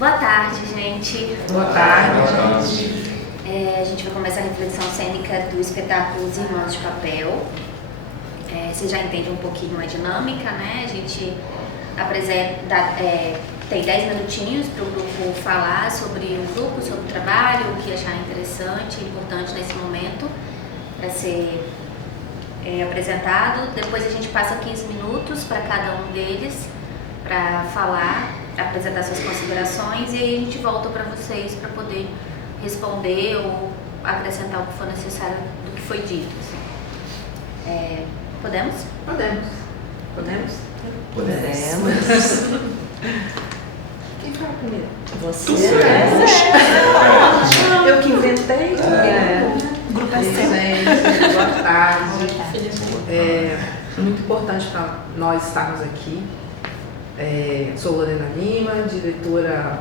Boa tarde, gente. Boa tarde. A gente vai começar a reflexão cênica do espetáculo Os Irmãos de Papel. Você já entende um pouquinho a dinâmica, né? A gente apresenta, tem 10 minutinhos para o grupo falar sobre o grupo, sobre o trabalho, o que achar interessante, importante nesse momento para ser apresentado. Depois a gente passa 15 minutos para cada um deles para falar, apresentar suas considerações, e aí a gente volta para vocês para poder responder ou acrescentar o que for necessário do que foi dito. Assim. Podemos? Podemos. Quem fala primeiro? Você. Eu que inventei. O grupo é seu. Gente, boa tarde. É muito importante para nós estarmos aqui. Sou Lorena Lima, diretora,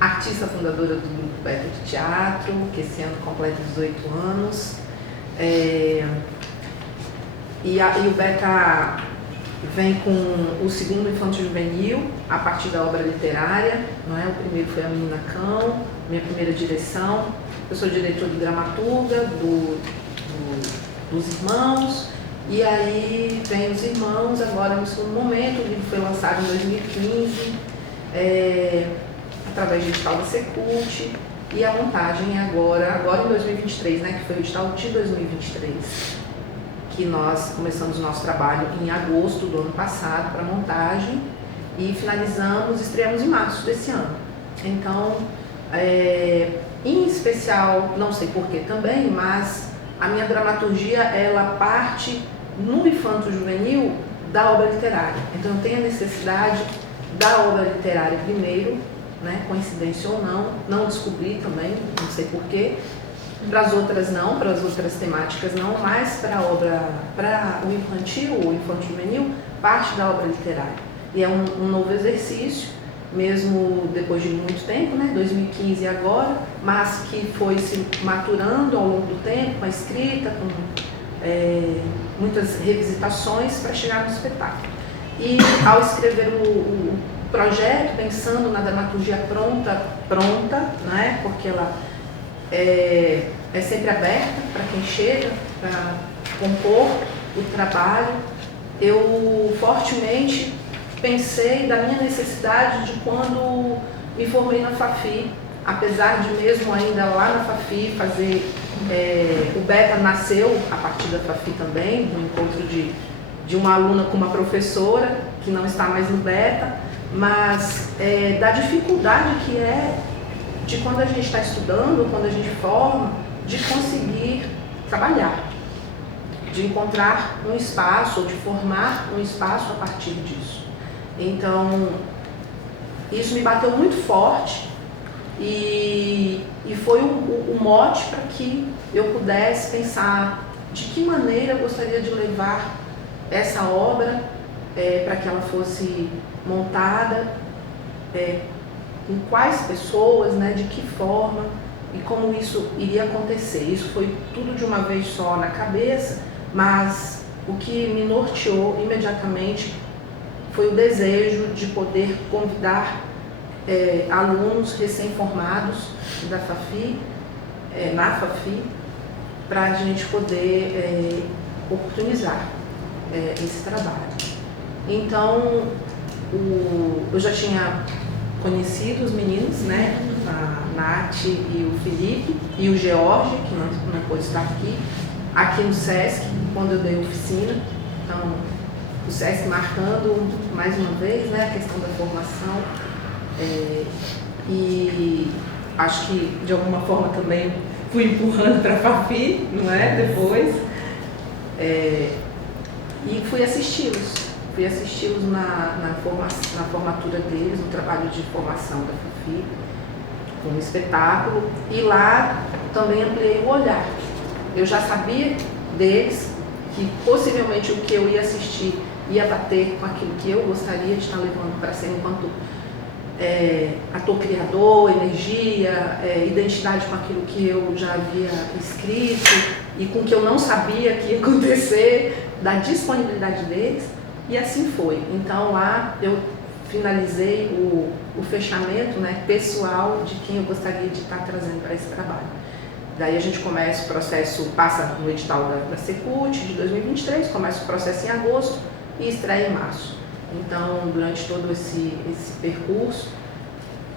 artista fundadora do Grupo Beta de Teatro, que esse ano completa 18 anos. E o Beta vem com o segundo Infanto Juvenil, a partir da obra literária, não é? O primeiro foi A Menina Cão, minha primeira direção. Eu sou diretora e dramaturga dos Irmãos. E aí vem Os Irmãos agora no segundo momento. O livro foi lançado em 2015, através do edital da Secult, e a montagem é agora em 2023, né, que foi o edital de 2023, que nós começamos o nosso trabalho em agosto do ano passado para montagem e estreamos em março desse ano. Então, em especial, não sei porquê também, mas a minha dramaturgia, ela parte no Infanto Juvenil da obra literária. Então eu tenho a necessidade da obra literária primeiro, né, coincidência ou não descobri também, não sei porquê. Para as outras não, para as outras temáticas não, mas para o infantil ou Infanto Juvenil, parte da obra literária. E é um novo exercício, mesmo depois de muito tempo, né, 2015 agora, mas que foi se maturando ao longo do tempo, com a escrita, com muitas revisitações para chegar no espetáculo. E ao escrever o projeto, pensando na dramaturgia pronta, né, porque ela é sempre aberta para quem chega, para compor o trabalho, eu fortemente pensei da minha necessidade de quando me formei na FAFI, apesar de mesmo ainda lá na FAFI fazer, o Beta nasceu a partir da FAFI também, no encontro de uma aluna com uma professora, que não está mais no Beta, mas da dificuldade que é de quando a gente está estudando, quando a gente forma, de conseguir trabalhar, de encontrar um espaço, ou de formar um espaço a partir disso. Então, isso me bateu muito forte e foi o mote para que eu pudesse pensar de que maneira eu gostaria de levar essa obra para que ela fosse montada, em quais pessoas, né, de que forma e como isso iria acontecer. Isso foi tudo de uma vez só na cabeça, mas o que me norteou imediatamente foi o desejo de poder convidar alunos recém-formados da FAFI, na FAFI, para a gente poder oportunizar esse trabalho. Então, eu já tinha conhecido os meninos, né, a Nath e o Felipe e o George, que não pôde estar aqui no SESC, quando eu dei oficina. Então, o SESC marcando mais uma vez, né, a questão da formação, e acho que de alguma forma também fui empurrando para a FAFI, não é, depois, e fui assisti-los na formatura deles, no trabalho de formação da FAFI, com um espetáculo, e lá também ampliei o olhar. Eu já sabia deles que possivelmente o que eu ia assistir ia bater com aquilo que eu gostaria de estar levando para ser enquanto ator criador, energia, identidade com aquilo que eu já havia escrito e com o que eu não sabia que ia acontecer, da disponibilidade deles, e assim foi. Então lá eu finalizei o fechamento, né, pessoal de quem eu gostaria de estar trazendo para esse trabalho. Daí a gente começa o processo, passa no edital da Secult de 2023, começa o processo em agosto e estreia em março. Então, durante todo esse percurso,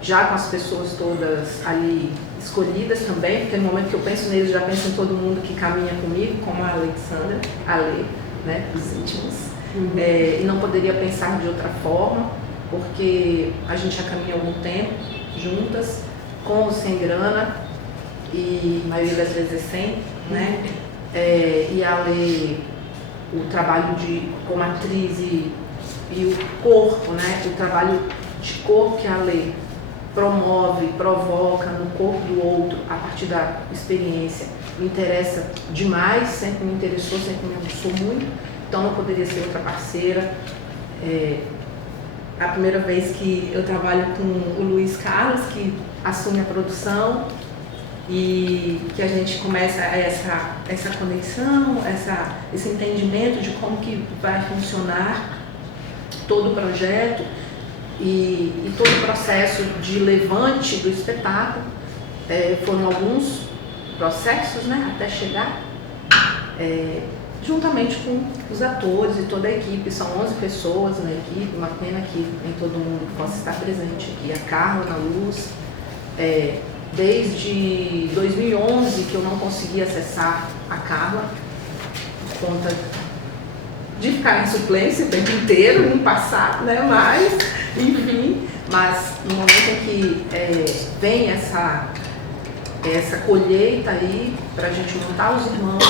já com as pessoas todas ali escolhidas também, porque no momento que eu penso neles, já penso em todo mundo que caminha comigo, como a Alexandra, a Lê, né, os íntimos. E não poderia pensar de outra forma, porque a gente já caminha há algum tempo juntas, com ou sem grana, e a maioria das vezes é sem, né? E a Lê, o trabalho como atriz e o corpo, né? O trabalho de corpo que a Lê promove, provoca no corpo do outro a partir da experiência, me interessa demais, sempre me interessou, sempre me gostou muito, então não poderia ser outra parceira. A primeira vez que eu trabalho com o Luiz Carlos, que assume a produção e que a gente começa essa conexão, esse entendimento de como que vai funcionar todo o projeto e todo o processo de levante do espetáculo. Foram alguns processos, né, até chegar, juntamente com os atores e toda a equipe. São 11 pessoas na equipe, uma pena que nem todo mundo possa estar presente aqui. A Carla na luz, desde 2011 que eu não conseguia acessar a Carla, por conta de ficar em suplência o tempo inteiro, não passar, né? Mas, enfim, no momento em que vem essa colheita aí, para a gente montar os irmãos,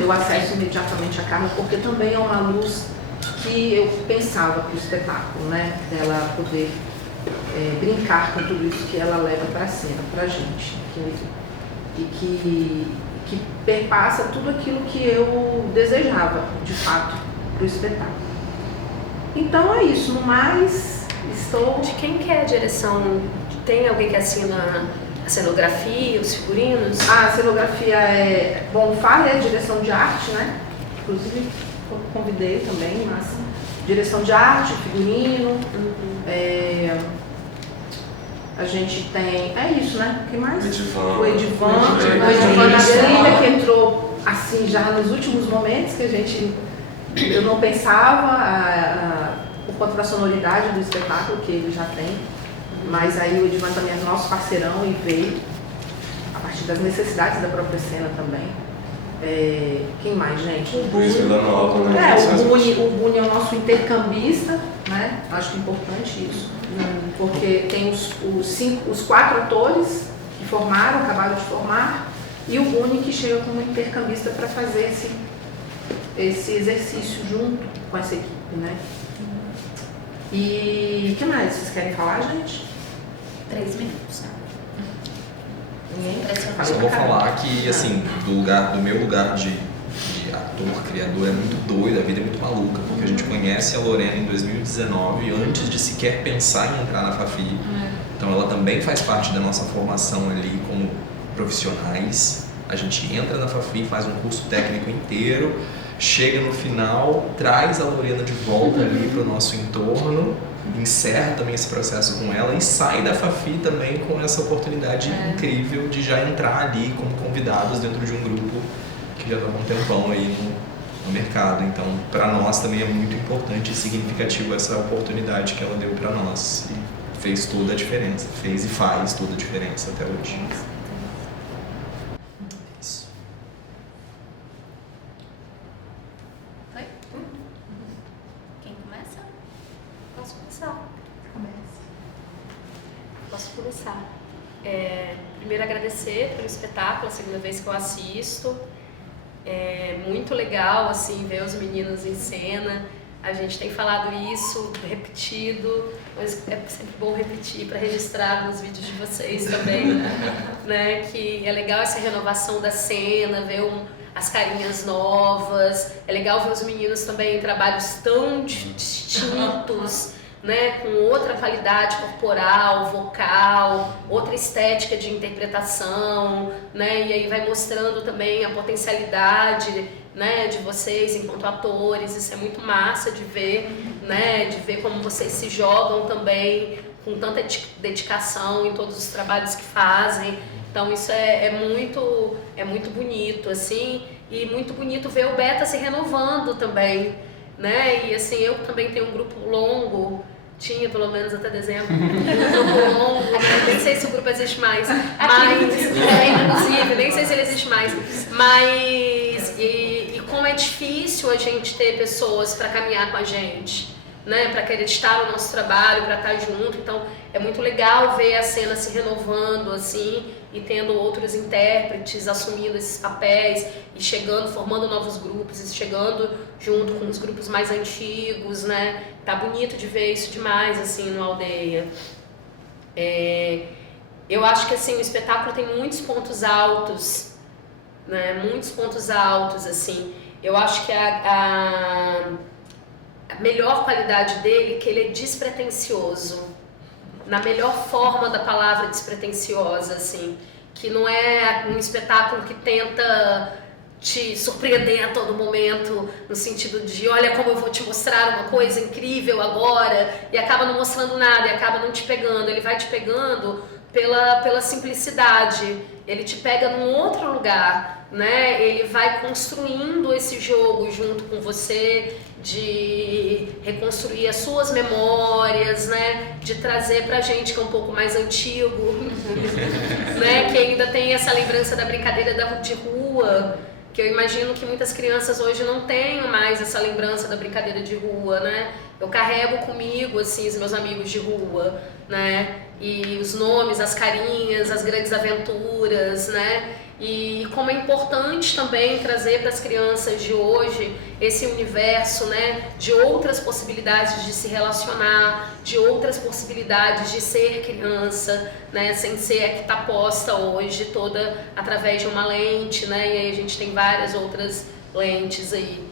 eu acesso imediatamente a Carla, porque também é uma luz que eu pensava para o espetáculo, né? Dela poder brincar com tudo isso que ela leva para a cena, para a gente, e que perpassa tudo aquilo que eu desejava, de fato, para o espetáculo. Então é isso, no mais, estou... De quem que é a direção? Tem alguém que assina a cenografia, os figurinos? A cenografia Bom, Fale é a direção de arte, né? Inclusive, convidei também, mas direção de arte, figurino, a gente tem, isso, né? O que mais? O Edivan Adrilha, que entrou assim já nos últimos momentos, que eu não pensava, por conta da sonoridade do espetáculo que ele já tem, mas aí o Edivan também é nosso parceirão e veio a partir das necessidades da própria cena também. Quem mais, gente? O Buni, o Buni é o nosso intercambista, né? Acho que é importante isso, porque tem os 4 atores que formaram, acabaram de formar, e o Buni que chega como intercambista para fazer esse exercício junto com essa equipe, né? E o que mais vocês querem falar, gente? 3 minutos, tá? Só vou falar que, assim, do meu lugar de ator, criador, é muito doido, a vida é muito maluca, porque a gente conhece a Lorena em 2019, antes de sequer pensar em entrar na Fafi. Então ela também faz parte da nossa formação ali como profissionais. A gente entra na Fafi, faz um curso técnico inteiro, chega no final, traz a Lorena de volta ali para o nosso entorno, encerra também esse processo com ela e sai da Fafi também com essa oportunidade incrível de já entrar ali como convidados dentro de um grupo que já está há um tempão aí no mercado. Então, para nós também é muito importante e significativo essa oportunidade que ela deu para nós. E fez toda a diferença, fez e faz toda a diferença até hoje. Isso. Foi? Quem começa? Posso começar? Posso começar. Primeiro agradecer pelo espetáculo, a segunda vez que eu assisto. É muito legal assim ver os meninos em cena. A gente tem falado isso, repetido, mas é sempre bom repetir para registrar nos vídeos de vocês também, né? Que é legal essa renovação da cena, ver as carinhas novas. É legal ver os meninos também em trabalhos tão distintos, né, com outra qualidade corporal, vocal, outra estética de interpretação, né, e aí vai mostrando também a potencialidade, né, de vocês enquanto atores. Isso é muito massa de ver, né, de ver como vocês se jogam também com tanta dedicação em todos os trabalhos que fazem. Então isso é muito bonito, assim, e muito bonito ver o Beta se renovando também, né? E assim, eu também tenho um grupo longo, tinha pelo menos até dezembro, um grupo longo, né? Nem sei se o grupo existe mais, mas, inclusive, nem sei se ele existe mais, mas, e como é difícil a gente ter pessoas para caminhar com a gente, né, para acreditar no nosso trabalho, para estar junto. Então é muito legal ver a cena se renovando assim e tendo outros intérpretes assumindo esses papéis e chegando, formando novos grupos e chegando junto com os grupos mais antigos, né? Tá bonito de ver isso demais assim no Aldeia. Eu acho que assim o espetáculo tem muitos pontos altos, né? Muitos pontos altos assim. Eu acho que a melhor qualidade dele é que ele é despretensioso, na melhor forma da palavra despretensiosa, assim, que não é um espetáculo que tenta te surpreender a todo momento, no sentido de olha como eu vou te mostrar uma coisa incrível agora, e acaba não mostrando nada, e acaba não te pegando. Ele vai te pegando pela simplicidade, ele te pega num outro lugar, né? Ele vai construindo esse jogo junto com você, de reconstruir as suas memórias, né? De trazer pra gente que é um pouco mais antigo, né? Que ainda tem essa lembrança da brincadeira de rua, que eu imagino que muitas crianças hoje não tenham mais essa lembrança da brincadeira de rua, né? Eu carrego comigo, assim, os meus amigos de rua, né? E os nomes, as carinhas, as grandes aventuras, né? E como é importante também trazer para as crianças de hoje esse universo, né, de outras possibilidades de se relacionar, de outras possibilidades de ser criança, né, sem ser a que está posta hoje toda através de uma lente, né, e aí a gente tem várias outras lentes aí,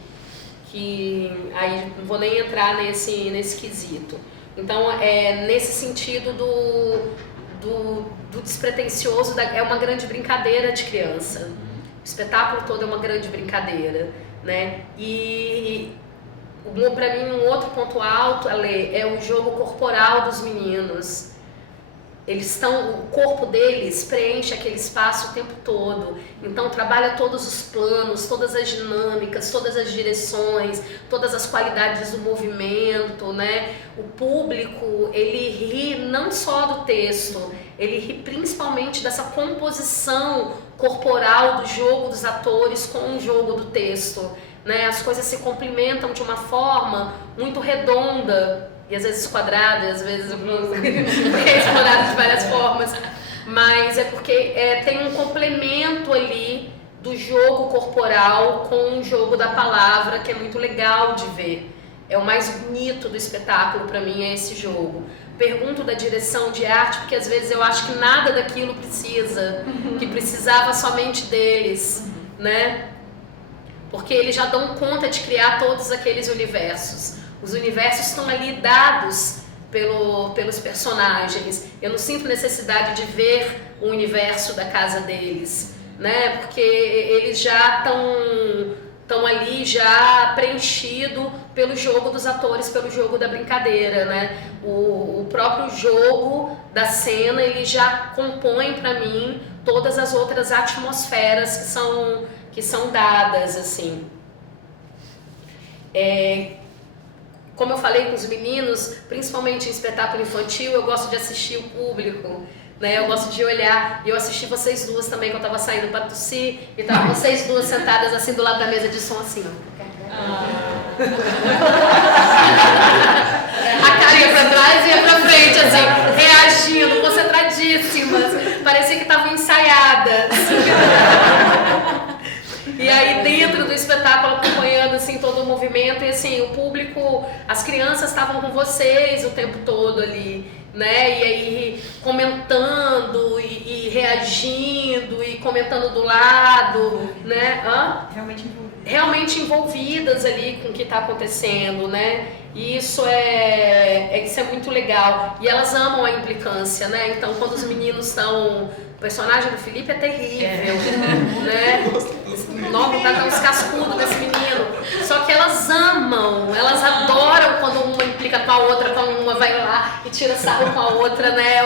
que aí não vou nem entrar nesse quesito. Então, nesse sentido do despretensioso, é uma grande brincadeira de criança. O espetáculo todo é uma grande brincadeira, né? E para mim um outro ponto alto, Ale, é o jogo corporal dos meninos. O corpo deles preenche aquele espaço o tempo todo, então trabalha todos os planos, todas as dinâmicas, todas as direções, todas as qualidades do movimento, né? O público, ele ri não só do texto, ele ri principalmente dessa composição corporal do jogo dos atores com o jogo do texto, né? As coisas se complementam de uma forma muito redonda, e às vezes quadrada, e às vezes explorado de várias formas, mas é porque tem um complemento ali do jogo corporal com o jogo da palavra, que é muito legal de ver. É o mais bonito do espetáculo para mim, é esse jogo. Pergunto da direção de arte, porque às vezes eu acho que nada daquilo que precisava somente deles, né? Porque eles já dão conta de criar todos aqueles universos. Os universos estão ali dados pelos personagens. Eu não sinto necessidade de ver o universo da casa deles, né? Porque eles já estão ali já preenchido pelo jogo dos atores, pelo jogo da brincadeira, né? O próprio jogo da cena, ele já compõe para mim todas as outras atmosferas que são dadas, assim. Como eu falei com os meninos, principalmente em espetáculo infantil, eu gosto de assistir o público, né? Eu gosto de olhar, e eu assisti vocês duas também, que eu tava saindo para tossir, e estavam vocês duas sentadas assim do lado da mesa de som, assim, ó. A cara ia pra trás e ia pra frente, assim, reagindo, concentradíssimas, parecia que estavam ensaiadas. E aí dentro do espetáculo acompanhando assim todo o movimento, e assim, o público, as crianças estavam com vocês o tempo todo ali. né? E aí comentando e reagindo e comentando do lado, né? Realmente envolvidas ali com o que está acontecendo, né? E isso é muito legal. E elas amam a implicância, né? Então, quando os meninos estão... O personagem do Felipe é terrível, né? Nossa, tá uns cascudos desse menino. Só que elas amam, elas adoram quando uma implica com a outra, quando uma vai lá e tira sarro com a outra, né?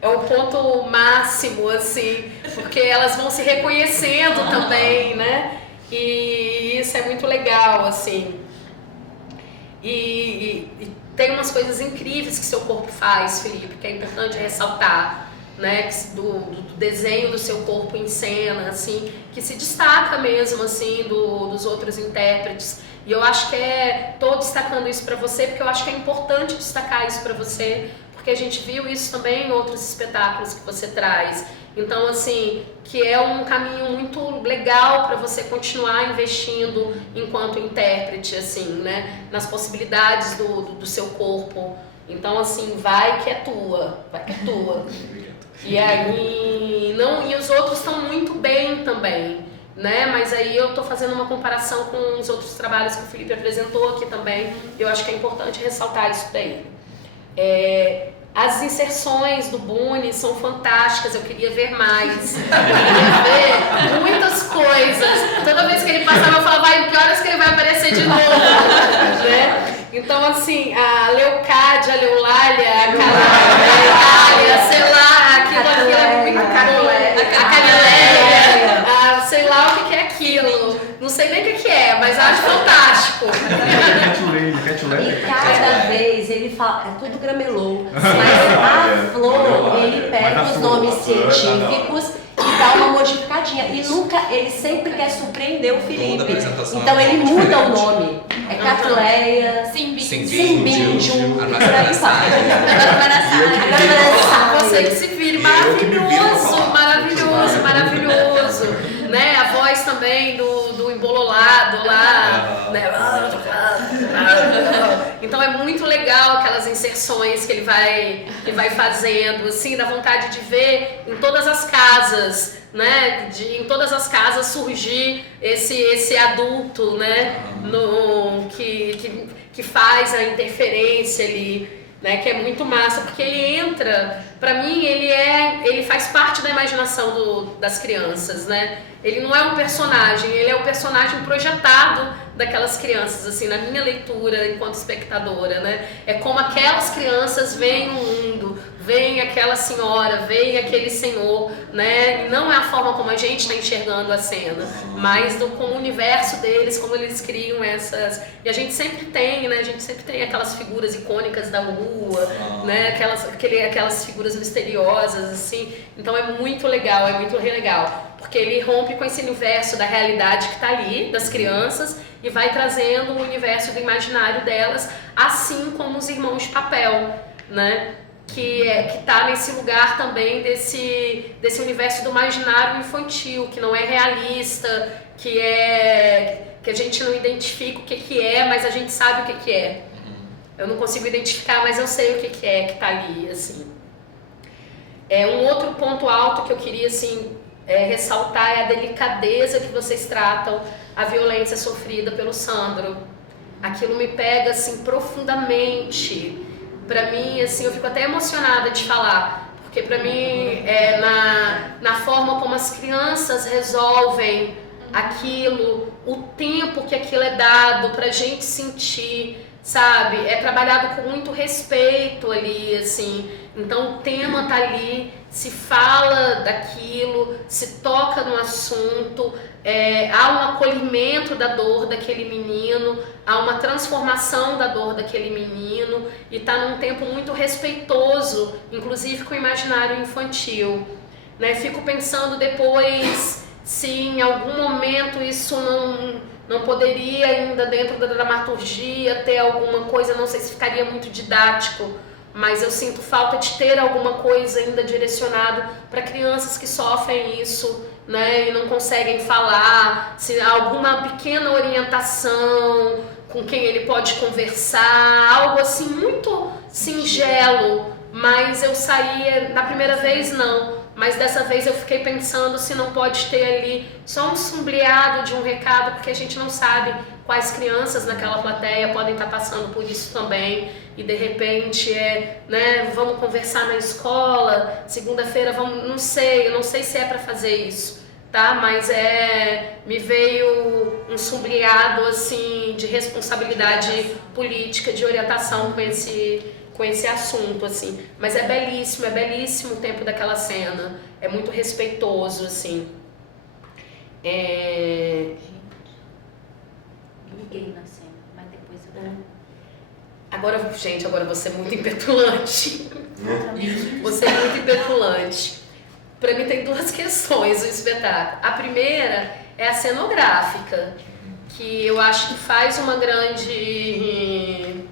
É o ponto máximo, assim, porque elas vão se reconhecendo também, né? E isso é muito legal, assim. E tem umas coisas incríveis que seu corpo faz, Felipe, que é importante ressaltar, né? Do desenho do seu corpo em cena, assim, que se destaca mesmo, assim, dos outros intérpretes. E eu acho que tô destacando isso para você, porque eu acho que é importante destacar isso para você, porque a gente viu isso também em outros espetáculos que você traz. Então, assim, que é um caminho muito legal para você continuar investindo enquanto intérprete, assim, né? Nas possibilidades do seu corpo. Então, assim, vai que é tua. E aí, e os outros estão muito bem também, né? Mas aí eu tô fazendo uma comparação com os outros trabalhos que o Felipe apresentou aqui também. Eu acho que é importante ressaltar isso daí. As inserções do Boone são fantásticas, eu queria ver mais. Eu queria ver muitas coisas. Toda vez que ele passava, eu falava, que horas que ele vai aparecer de novo? Né? Então, assim, a Leucádia, a Leulália, a Calália, sei lá, aquilo é muito bom. A Canileia, sei lá o que é aquilo. Não sei nem o que é, mas acho fantástico. E cada vez ele fala, é tudo gramelô, mas a Flor, ele pega os nomes científicos e dá uma modificadinha. E ele sempre quer surpreender o Felipe. Então ele muda o nome. É Catleia, Simbíndio, Você que se vire, maravilhoso. Né? A voz também do embololado lá, né? Então é muito legal aquelas inserções que ele vai fazendo, assim, dá vontade de ver em todas as casas, né? Em todas as casas surgir esse adulto, né? Que faz a interferência ali. Né, que é muito massa, porque ele entra, pra mim ele faz parte da imaginação das crianças, né? Ele não é um personagem, ele é o personagem projetado daquelas crianças, assim, na minha leitura enquanto espectadora, né? É como aquelas crianças veem o mundo, veem aquela senhora, veem aquele senhor, né? E não é a forma como a gente está enxergando a cena, mas como o universo deles, como eles criam essas... E a gente sempre tem, né? A gente sempre tem aquelas figuras icônicas da rua, né? Aquelas figuras misteriosas, assim. Então é muito legal, porque ele rompe com esse universo da realidade que está ali, das crianças, e vai trazendo o universo do imaginário delas, assim como os irmãos de papel, né? Que está nesse lugar também desse universo do imaginário infantil, que não é realista, que a gente não identifica o que é, mas a gente sabe o que é. Eu não consigo identificar, mas eu sei o que é que está ali, assim. Um outro ponto alto que eu queria, assim, ressaltar é a delicadeza que vocês tratam a violência sofrida pelo Sandro. Aquilo me pega, assim, profundamente. Pra mim, assim, eu fico até emocionada de falar, porque pra mim, na forma como as crianças resolvem aquilo, o tempo que aquilo é dado pra gente sentir, sabe? É trabalhado com muito respeito ali, assim. Então o tema tá ali, se fala daquilo, se toca no assunto, há um acolhimento da dor daquele menino, há uma transformação da dor daquele menino, e tá num tempo muito respeitoso, inclusive com o imaginário infantil, né? Fico pensando depois se em algum momento isso não poderia ainda dentro da dramaturgia ter alguma coisa, não sei se ficaria muito didático, mas eu sinto falta de ter alguma coisa ainda direcionado para crianças que sofrem isso né, e não conseguem falar, se alguma pequena orientação com quem ele pode conversar, algo assim muito singelo, mas eu saí, na primeira vez não, mas dessa vez eu fiquei pensando se não pode ter ali só um sombreado de um recado, porque a gente não sabe quais crianças naquela plateia podem estar passando por isso também, e de repente né, vamos conversar na escola, segunda-feira vamos, eu não sei se é para fazer isso, tá? Mas me veio um sombreado assim de responsabilidade política, de orientação com esse assunto, assim. Mas é belíssimo o tempo daquela cena, é muito respeitoso, assim. Liguei na cena, mas depois eu... Agora eu vou ser muito impetulante. Vou ser muito impetulante. Para mim tem duas questões o espetáculo. A primeira é a cenográfica, que eu acho que faz uma grande...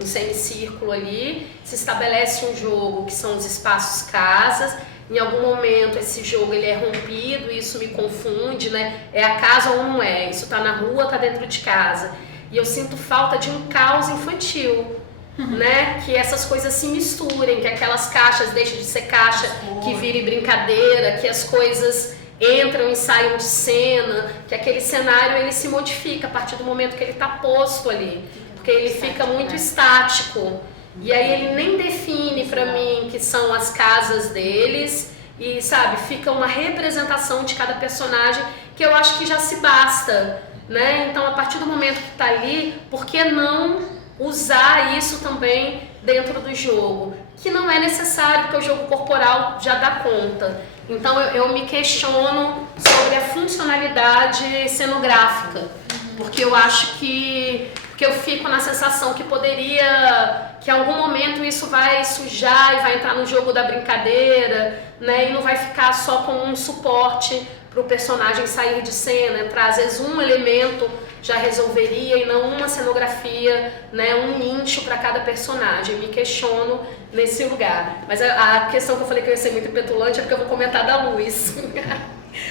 um semicírculo ali, se estabelece um jogo que são os espaços casas, em algum momento esse jogo ele é rompido, isso me confunde, né? É a casa ou não é? Isso tá na rua, tá dentro de casa. E eu sinto falta de um caos infantil, né? Que essas coisas se misturem, que aquelas caixas deixem de ser caixa, que vire brincadeira, que as coisas entram e saem de cena, que aquele cenário ele se modifica a partir do momento que ele está posto ali, porque ele fica muito estático. E aí ele nem define para mim que são as casas deles e, sabe, fica uma representação de cada personagem que eu acho que já se basta, né? Então, a partir do momento que está ali, por que não usar isso também dentro do jogo? Que não é necessário, porque o jogo corporal já dá conta. Então, eu me questiono sobre a funcionalidade cenográfica, porque eu acho que eu fico na sensação que que em algum momento isso vai sujar e vai entrar no jogo da brincadeira, né? E não vai ficar só como um suporte para o personagem sair de cena, entrar. Às vezes um elemento já resolveria e não uma cenografia, né? Um nicho para cada personagem. Me questiono nesse lugar. Mas a questão que eu falei que eu ia ser muito petulante é porque eu vou comentar da luz.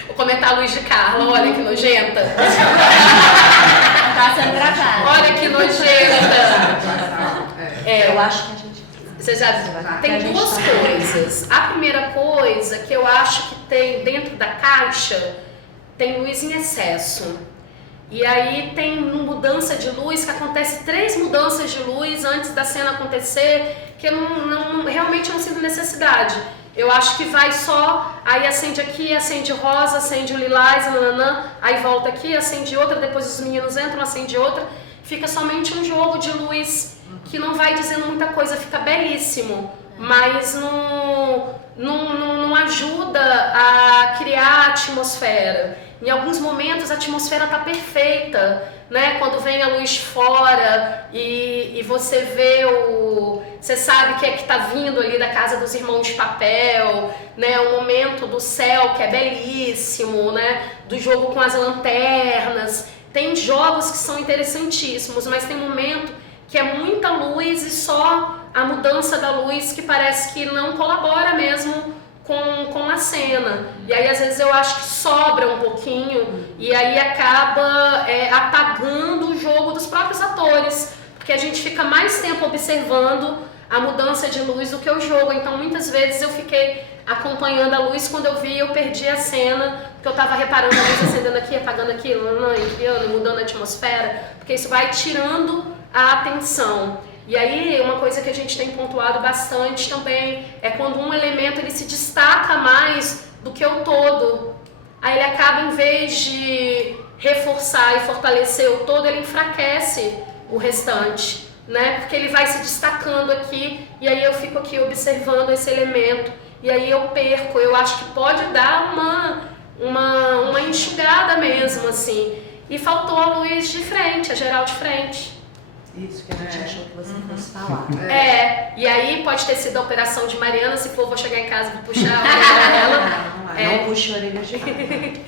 Vou comentar a luz de Carla, olha que nojenta. Tá sendo gravado. Olha que nojenta. Eu acho que a gente... Você já tem duas coisas. A primeira coisa que eu acho que tem dentro da caixa, tem luz em excesso. E aí tem mudança de luz, que acontece 3 mudanças de luz antes da cena acontecer, que eu realmente não sinto necessidade. Eu acho que vai só, aí acende aqui, acende rosa, acende lilás, aí volta aqui, acende outra, depois os meninos entram, acende outra. Fica somente um jogo de luz que não vai dizendo muita coisa, fica belíssimo, mas não ajuda a criar a atmosfera. Em alguns momentos a atmosfera está perfeita, né? Quando vem a luz fora e você vê você sabe que está vindo ali da casa dos irmãos de papel, né? O momento do céu que é belíssimo, né? Do jogo com as lanternas. Tem jogos que são interessantíssimos, mas tem momento que é muita luz e só a mudança da luz que parece que não colabora mesmo com a cena. E aí às vezes eu acho que sobra um pouquinho e aí acaba apagando o jogo dos próprios atores, porque a gente fica mais tempo observando a mudança de luz do que o jogo. Então muitas vezes eu fiquei acompanhando a luz, quando eu vi eu perdi a cena, porque eu estava reparando a luz acendendo aqui, apagando aquilo, enfiando, mudando a atmosfera, porque isso vai tirando a atenção. E aí uma coisa que a gente tem pontuado bastante também é quando um elemento ele se destaca mais do que o todo. Aí ele acaba, em vez de reforçar e fortalecer o todo, ele enfraquece o restante, né? Porque ele vai se destacando aqui e aí eu fico aqui observando esse elemento e aí eu perco. Eu acho que pode dar uma enxugada mesmo, assim. E faltou a luz de frente, a geral de frente. Isso que a gente achou que você fosse falar. E aí pode ter sido a operação de Mariana, se for, vou chegar em casa e vou puxar a orelha dela. Não puxo a orelha de Mari.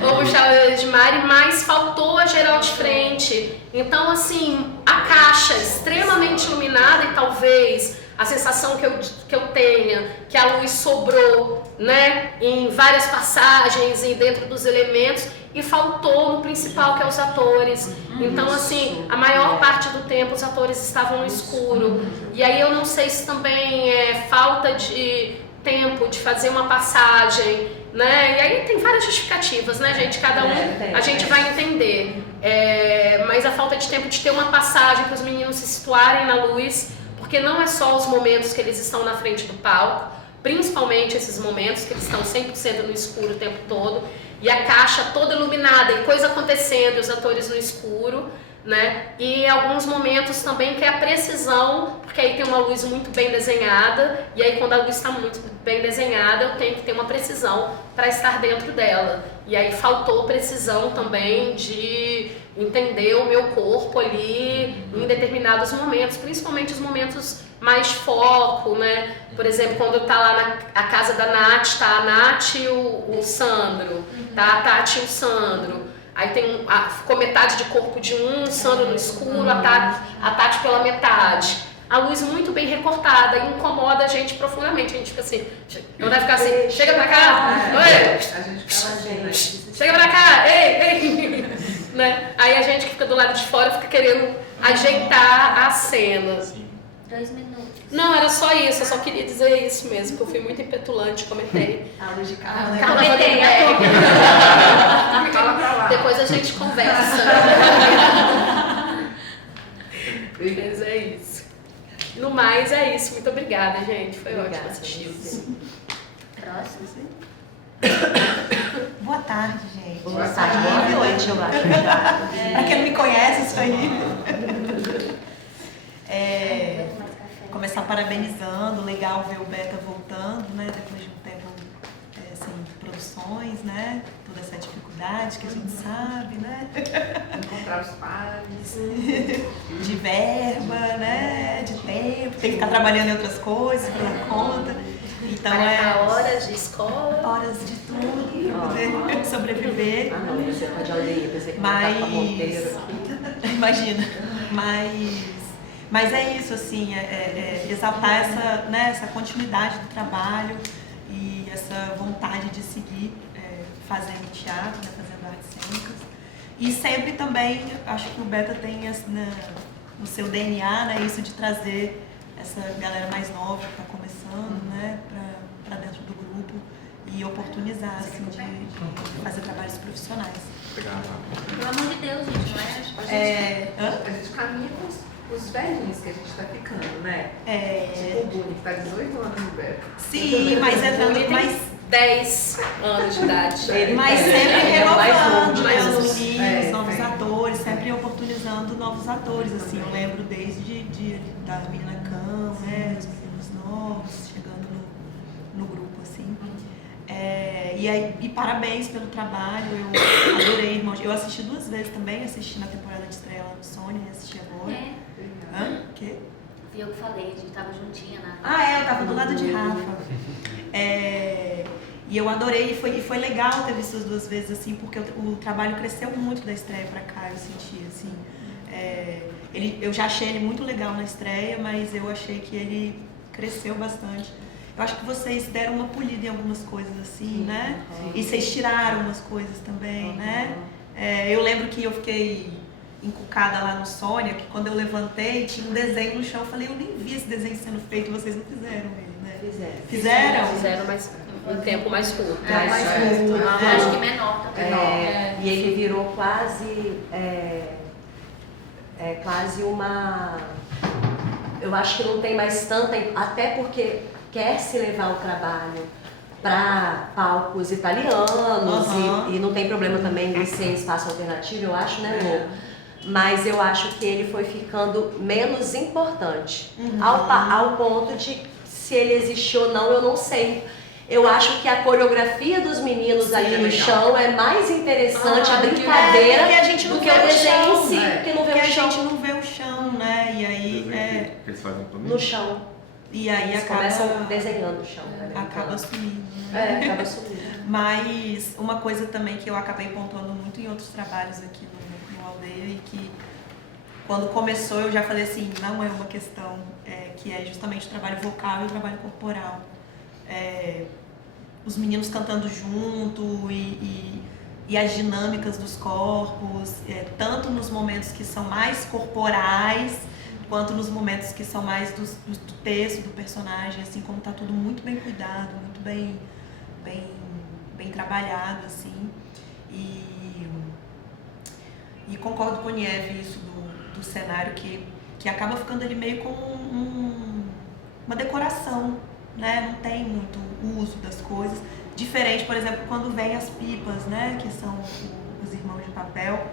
Vou puxar a orelha de Mari, mas faltou a geral de frente. Então, assim, a caixa extremamente iluminada e talvez a sensação que eu tenha que a luz sobrou, né, em várias passagens e dentro dos elementos e faltou no principal, que é os atores. Então, assim, a maior parte do tempo os atores estavam no escuro. E aí eu não sei se também é falta de tempo de fazer uma passagem, né? E aí tem várias justificativas, né, gente? Cada um a gente vai entender. Mas a falta de tempo de ter uma passagem para os meninos se situarem na luz, porque não é só os momentos que eles estão na frente do palco, principalmente esses momentos que eles estão 100% no escuro o tempo todo, e a caixa toda iluminada, e coisa acontecendo, os atores no escuro, né? E alguns momentos também que é a precisão, porque aí tem uma luz muito bem desenhada, e aí quando a luz está muito bem desenhada, eu tenho que ter uma precisão para estar dentro dela. E aí faltou precisão também de entender o meu corpo ali em determinados momentos, principalmente os momentos mais foco, né? Por exemplo, quando tá lá na casa da Nath, tá a Nath e o Sandro, tá a Tati e o Sandro. Aí ficou metade de corpo de um, o Sandro no escuro, a Tati pela metade. A luz muito bem recortada e incomoda a gente profundamente. A gente fica assim, não vai ficar assim, chega pra cá, a gente fala assim, chega pra cá, ei, né? Aí a gente que fica do lado de fora fica querendo ajeitar a cena. 2 minutos. Não, era só isso, eu só queria dizer isso mesmo, que eu fui muito impetulante, comentei. A luz de carro. Comentei, fala pra lá. Depois a gente conversa. Mas é isso. No mais, é isso. Muito obrigada, gente. Foi ótimo assistir. Próximo. Boa tarde, gente. Boa tarde, boa noite, eu acho. Pra quem não me conhece, isso aí. Começar parabenizando, legal ver o Beta voltando, né? Depois de um tempo sem produções, né? Toda essa dificuldade que a gente sabe, né? Encontrar os pares. De verba, né? De tempo, tem que ficar trabalhando em outras coisas pra dar conta. Então horas de escola. Horas de tudo pra poder sobreviver. Ah, não, você pode aldeia, pensei que Mas, tava Monteiro. imagina, mas é isso, assim, exaltar essa continuidade do trabalho e essa vontade de seguir fazendo teatro, né, fazendo artes cênicas. E sempre também, acho que o Beta tem no seu DNA, né, isso de trazer essa galera mais nova que está começando, né, para dentro do grupo e oportunizar, assim, de fazer trabalhos profissionais. Pelo amor de Deus, gente, não A gente caminha com os velhinhos que a gente tá ficando, né? Tipo o Buni, que tá 18 anos no Beto. Sim, mas entrando mais 10 anos de idade. Mas sempre renovando, né, mais os meninos, novos atores, sempre oportunizando novos atores, assim, eu lembro desde da Menina Cão, né, os meninos novos, chegando no grupo, assim. E parabéns pelo trabalho, eu adorei, irmão. Eu assisti 2 vezes também, assisti na temporada de estreia lá no Sony e assisti agora. Hã? O quê? E eu que falei, a gente tava juntinha na... Eu tava do lado de Rafa. E eu adorei, e foi legal ter visto as 2 vezes, assim, porque o trabalho cresceu muito da estreia pra cá, eu senti, assim. Eu já achei ele muito legal na estreia, mas eu achei que ele cresceu bastante. Eu acho que vocês deram uma polida em algumas coisas, assim, né? E vocês tiraram umas coisas também, né? Eu lembro que eu fiquei encucada lá no Sônia, que quando eu levantei, tinha um desenho no chão, eu falei, eu nem vi esse desenho sendo feito, vocês não fizeram ele, né? Fizeram? Fizeram, mas um tempo mais curto. Acho que menor também. E ele virou quase uma... Eu acho que não tem mais tanta... Até porque quer se levar o trabalho para palcos italianos e não tem problema também de ser espaço alternativo, eu acho, né, Lô? Mas eu acho que ele foi ficando menos importante, ao ponto de se ele existe ou não, eu não sei. Eu acho que a coreografia dos meninos ali no chão é mais interessante, a brincadeira, do que o desenho em si, porque não vê o chão. A gente não vê o chão, né? E aí Eles fazem no chão. E aí eles começam desenhando o chão. Acaba sumindo, né? Acaba sumindo. Mas uma coisa também que eu acabei pontuando muito em outros trabalhos aqui no Aldeia e que quando começou eu já falei assim, não é uma questão que é justamente o trabalho vocal e o trabalho corporal. Os meninos cantando junto e as dinâmicas dos corpos, tanto nos momentos que são mais corporais, quanto nos momentos que são mais do texto, do personagem, assim, como tá tudo muito bem cuidado, muito bem trabalhado, assim. E concordo com o Nieve isso do cenário que acaba ficando ali meio como uma decoração, né? Não tem muito uso das coisas. Diferente, por exemplo, quando vem as pipas, né? Que são os Irmãos de Papel.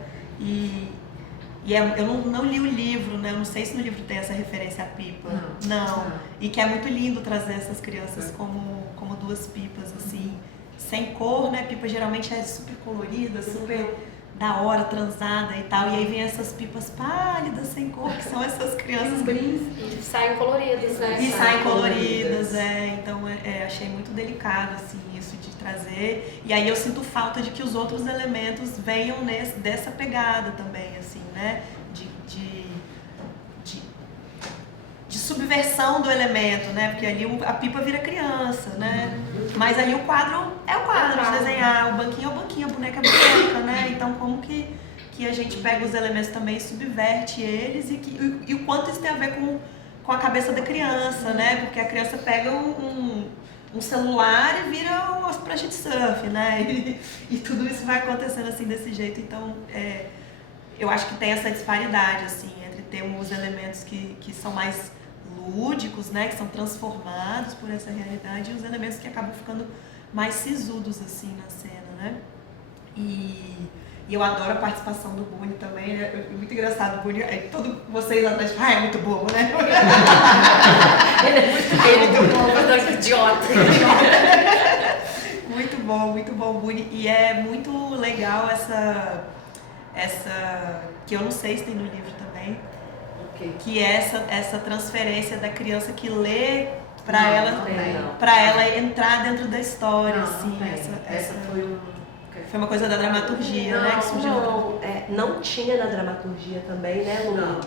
Eu não li o livro, né? Eu não sei se no livro tem essa referência à pipa. Não. E que é muito lindo trazer essas crianças como duas pipas, assim, sem cor, né? Pipa geralmente é super colorida, super da hora, transada e tal. E aí vem essas pipas pálidas, sem cor, que são essas crianças E saem coloridas, né? E saem coloridas, Então, achei muito delicado, assim, isso de trazer. E aí eu sinto falta de que os outros elementos venham dessa pegada também, assim, né? De subversão do elemento, né? Porque ali a pipa vira criança, né? Mas ali o quadro é o quadro de desenhar, o banquinho é o banquinho, a boneca é a boneca, né? Então como que a gente pega os elementos também e subverte eles e o quanto isso tem a ver com a cabeça da criança, né? Porque a criança pega um celular e vira uma prancha de surf, né? E tudo isso vai acontecendo assim desse jeito. Então, eu acho que tem essa disparidade, assim, entre ter os elementos que são mais lúdicos, né? Que são transformados por essa realidade e os elementos que acabam ficando mais sisudos, assim, na cena, né? E eu adoro a participação do Buni também, né? É muito engraçado, o Buni, vocês atrás, é muito bobo, né? Ele é muito bobo, idiota. Muito bom, Buni. E é muito legal essa que eu não sei se tem no livro também, que é essa transferência da criança que lê para ela entrar dentro da história, assim. Essa foi uma coisa da dramaturgia, né? Que surgiu. Não tinha na dramaturgia também, né, Lu?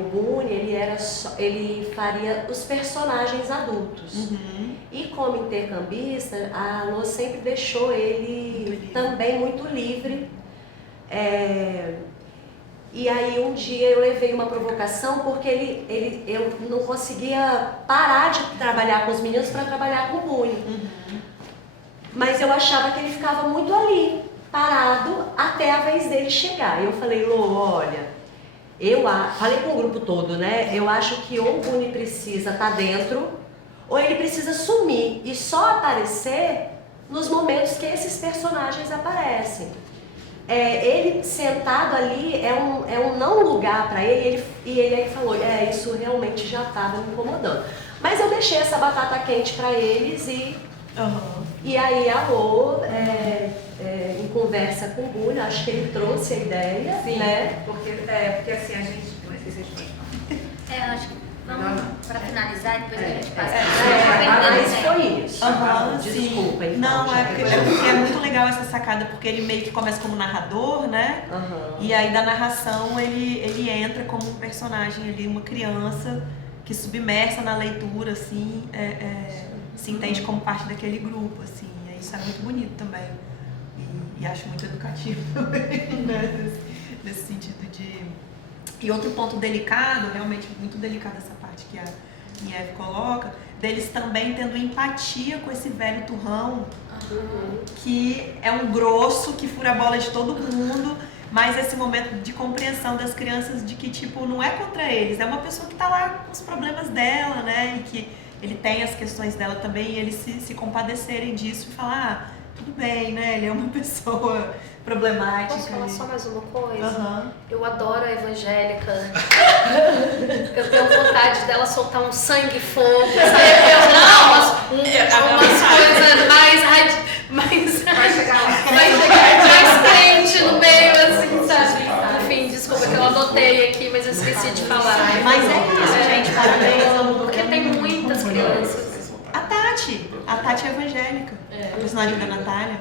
O Buni, ele faria os personagens adultos. Uhum. E como intercambista, a Lô sempre deixou ele também muito livre. E aí um dia eu levei uma provocação porque eu não conseguia parar de trabalhar com os meninos para trabalhar com o Buni. Uhum. Mas eu achava que ele ficava muito ali, parado, até a vez dele chegar. Eu falei, Lô, olha, falei com o grupo todo, né? Eu acho que ou o Buni precisa estar dentro, ou ele precisa sumir e só aparecer nos momentos que esses personagens aparecem. Ele sentado ali é um não lugar para ele, e ele aí falou, isso realmente já estava me incomodando. Mas eu deixei essa batata quente para eles e aí a Lô, em conversa com o Buni, acho que ele trouxe a ideia, sim, né? Porque assim, a gente... Não esqueci de falar. Acho que vamos para finalizar e depois a gente passa. Mas foi isso. Desculpa, então. Não, porque é muito legal essa sacada, porque ele meio que começa como narrador, né? E aí da narração ele entra como um personagem ali, uma criança que submersa na leitura, assim, se entende como parte daquele grupo, assim. E isso é muito bonito também. E acho muito educativo também, né? Nesse sentido de... E outro ponto delicado, realmente muito delicado essa parte que a Nieve coloca, deles também tendo empatia com esse velho turrão, que é um grosso, que fura a bola de todo mundo, mas esse momento de compreensão das crianças de que, tipo, não é contra eles, é uma pessoa que tá lá com os problemas dela, né, e que ele tem as questões dela também, e eles se compadecerem disso e falar, tudo bem, né, ele é uma pessoa problemática. Posso falar só mais uma coisa? Uhum. Eu adoro a Evangélica. Eu tenho vontade dela soltar um sangue e fogo, sabe? Umas coisas mais Vai chegar lá. mais crente no meio, assim, sabe? Enfim, desculpa que eu anotei aqui, mas eu esqueci de falar. Mas é isso, gente, parabéns. Porque tem muitas crianças. A Tati é evangélica, o personagem da Natália.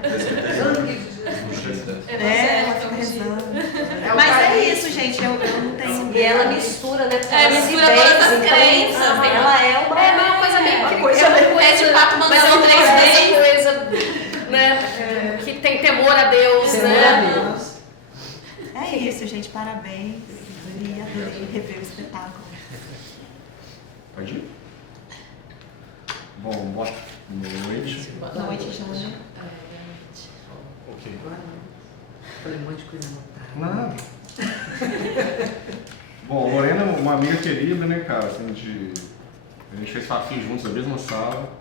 Ela fica rezando. Mas é isso, gente, eu não tenho... E ela mistura, né? Porque mistura todas as crenças. Ela é uma... É uma coisa meio que coisa de pato mas é um 3D, coisa, né? Que tem temor a Deus, né? É isso, gente. Parabéns. E adorei rever o espetáculo. Pode ir? Bom, boa noite. Boa noite, Jana. Ok. Falei um monte de coisa anotada. Nada. Bom, Lorena é uma amiga querida, né, cara? Assim, a gente fez facinho juntos na mesma sala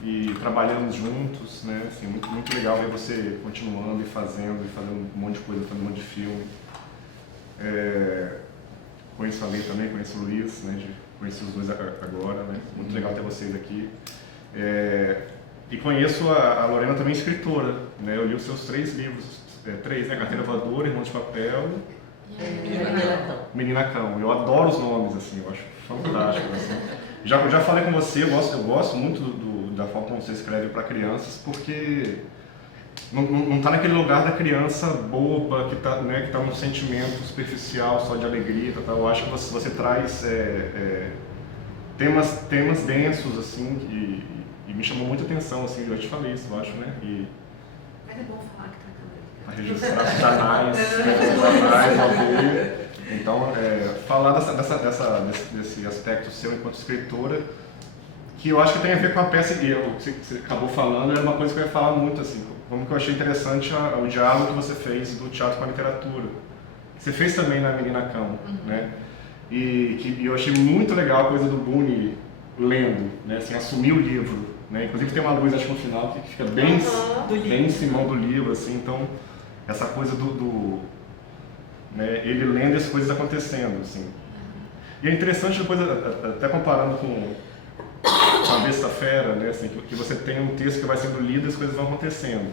e trabalhamos juntos, né? Assim, muito legal ver você continuando e fazendo um monte de coisa, fazendo um monte de filme. Conheço a Lei também, conheço o Luiz, né? Conheci os dois agora, né? Muito legal ter vocês aqui. E conheço a Lorena também escritora, né? Eu li os seus 3 livros, 3, né? Carteira Voadora, Irmão de Papel Menina Cão. Eu adoro os nomes, assim, eu acho fantástico. Assim. Já falei com você, eu gosto muito da forma como você escreve para crianças, porque não está naquele lugar da criança boba, que está, né, que tá num sentimento superficial, só de alegria, tá? Eu acho que você traz temas densos, assim, e me chamou muita atenção, assim, eu te falei isso, eu acho, né? Mas é bom falar que tá A registrar os canais, então, falar desse aspecto seu enquanto escritora, que eu acho que tem a ver com a peça, e o que você acabou falando, era uma coisa que eu ia falar muito, assim, como que eu achei interessante o diálogo que você fez do teatro com a literatura. Você fez também na Menina Cão, né? E eu achei muito legal a coisa do Boone lendo, né? Assim, assumir o livro, né? Inclusive tem uma luz, acho que no final, que fica bem em cima do livro, assim, então essa coisa né, ele lendo as coisas acontecendo, assim. E é interessante depois, até comparando com A Besta Fera, né, assim, que você tem um texto que vai sendo lido e as coisas vão acontecendo.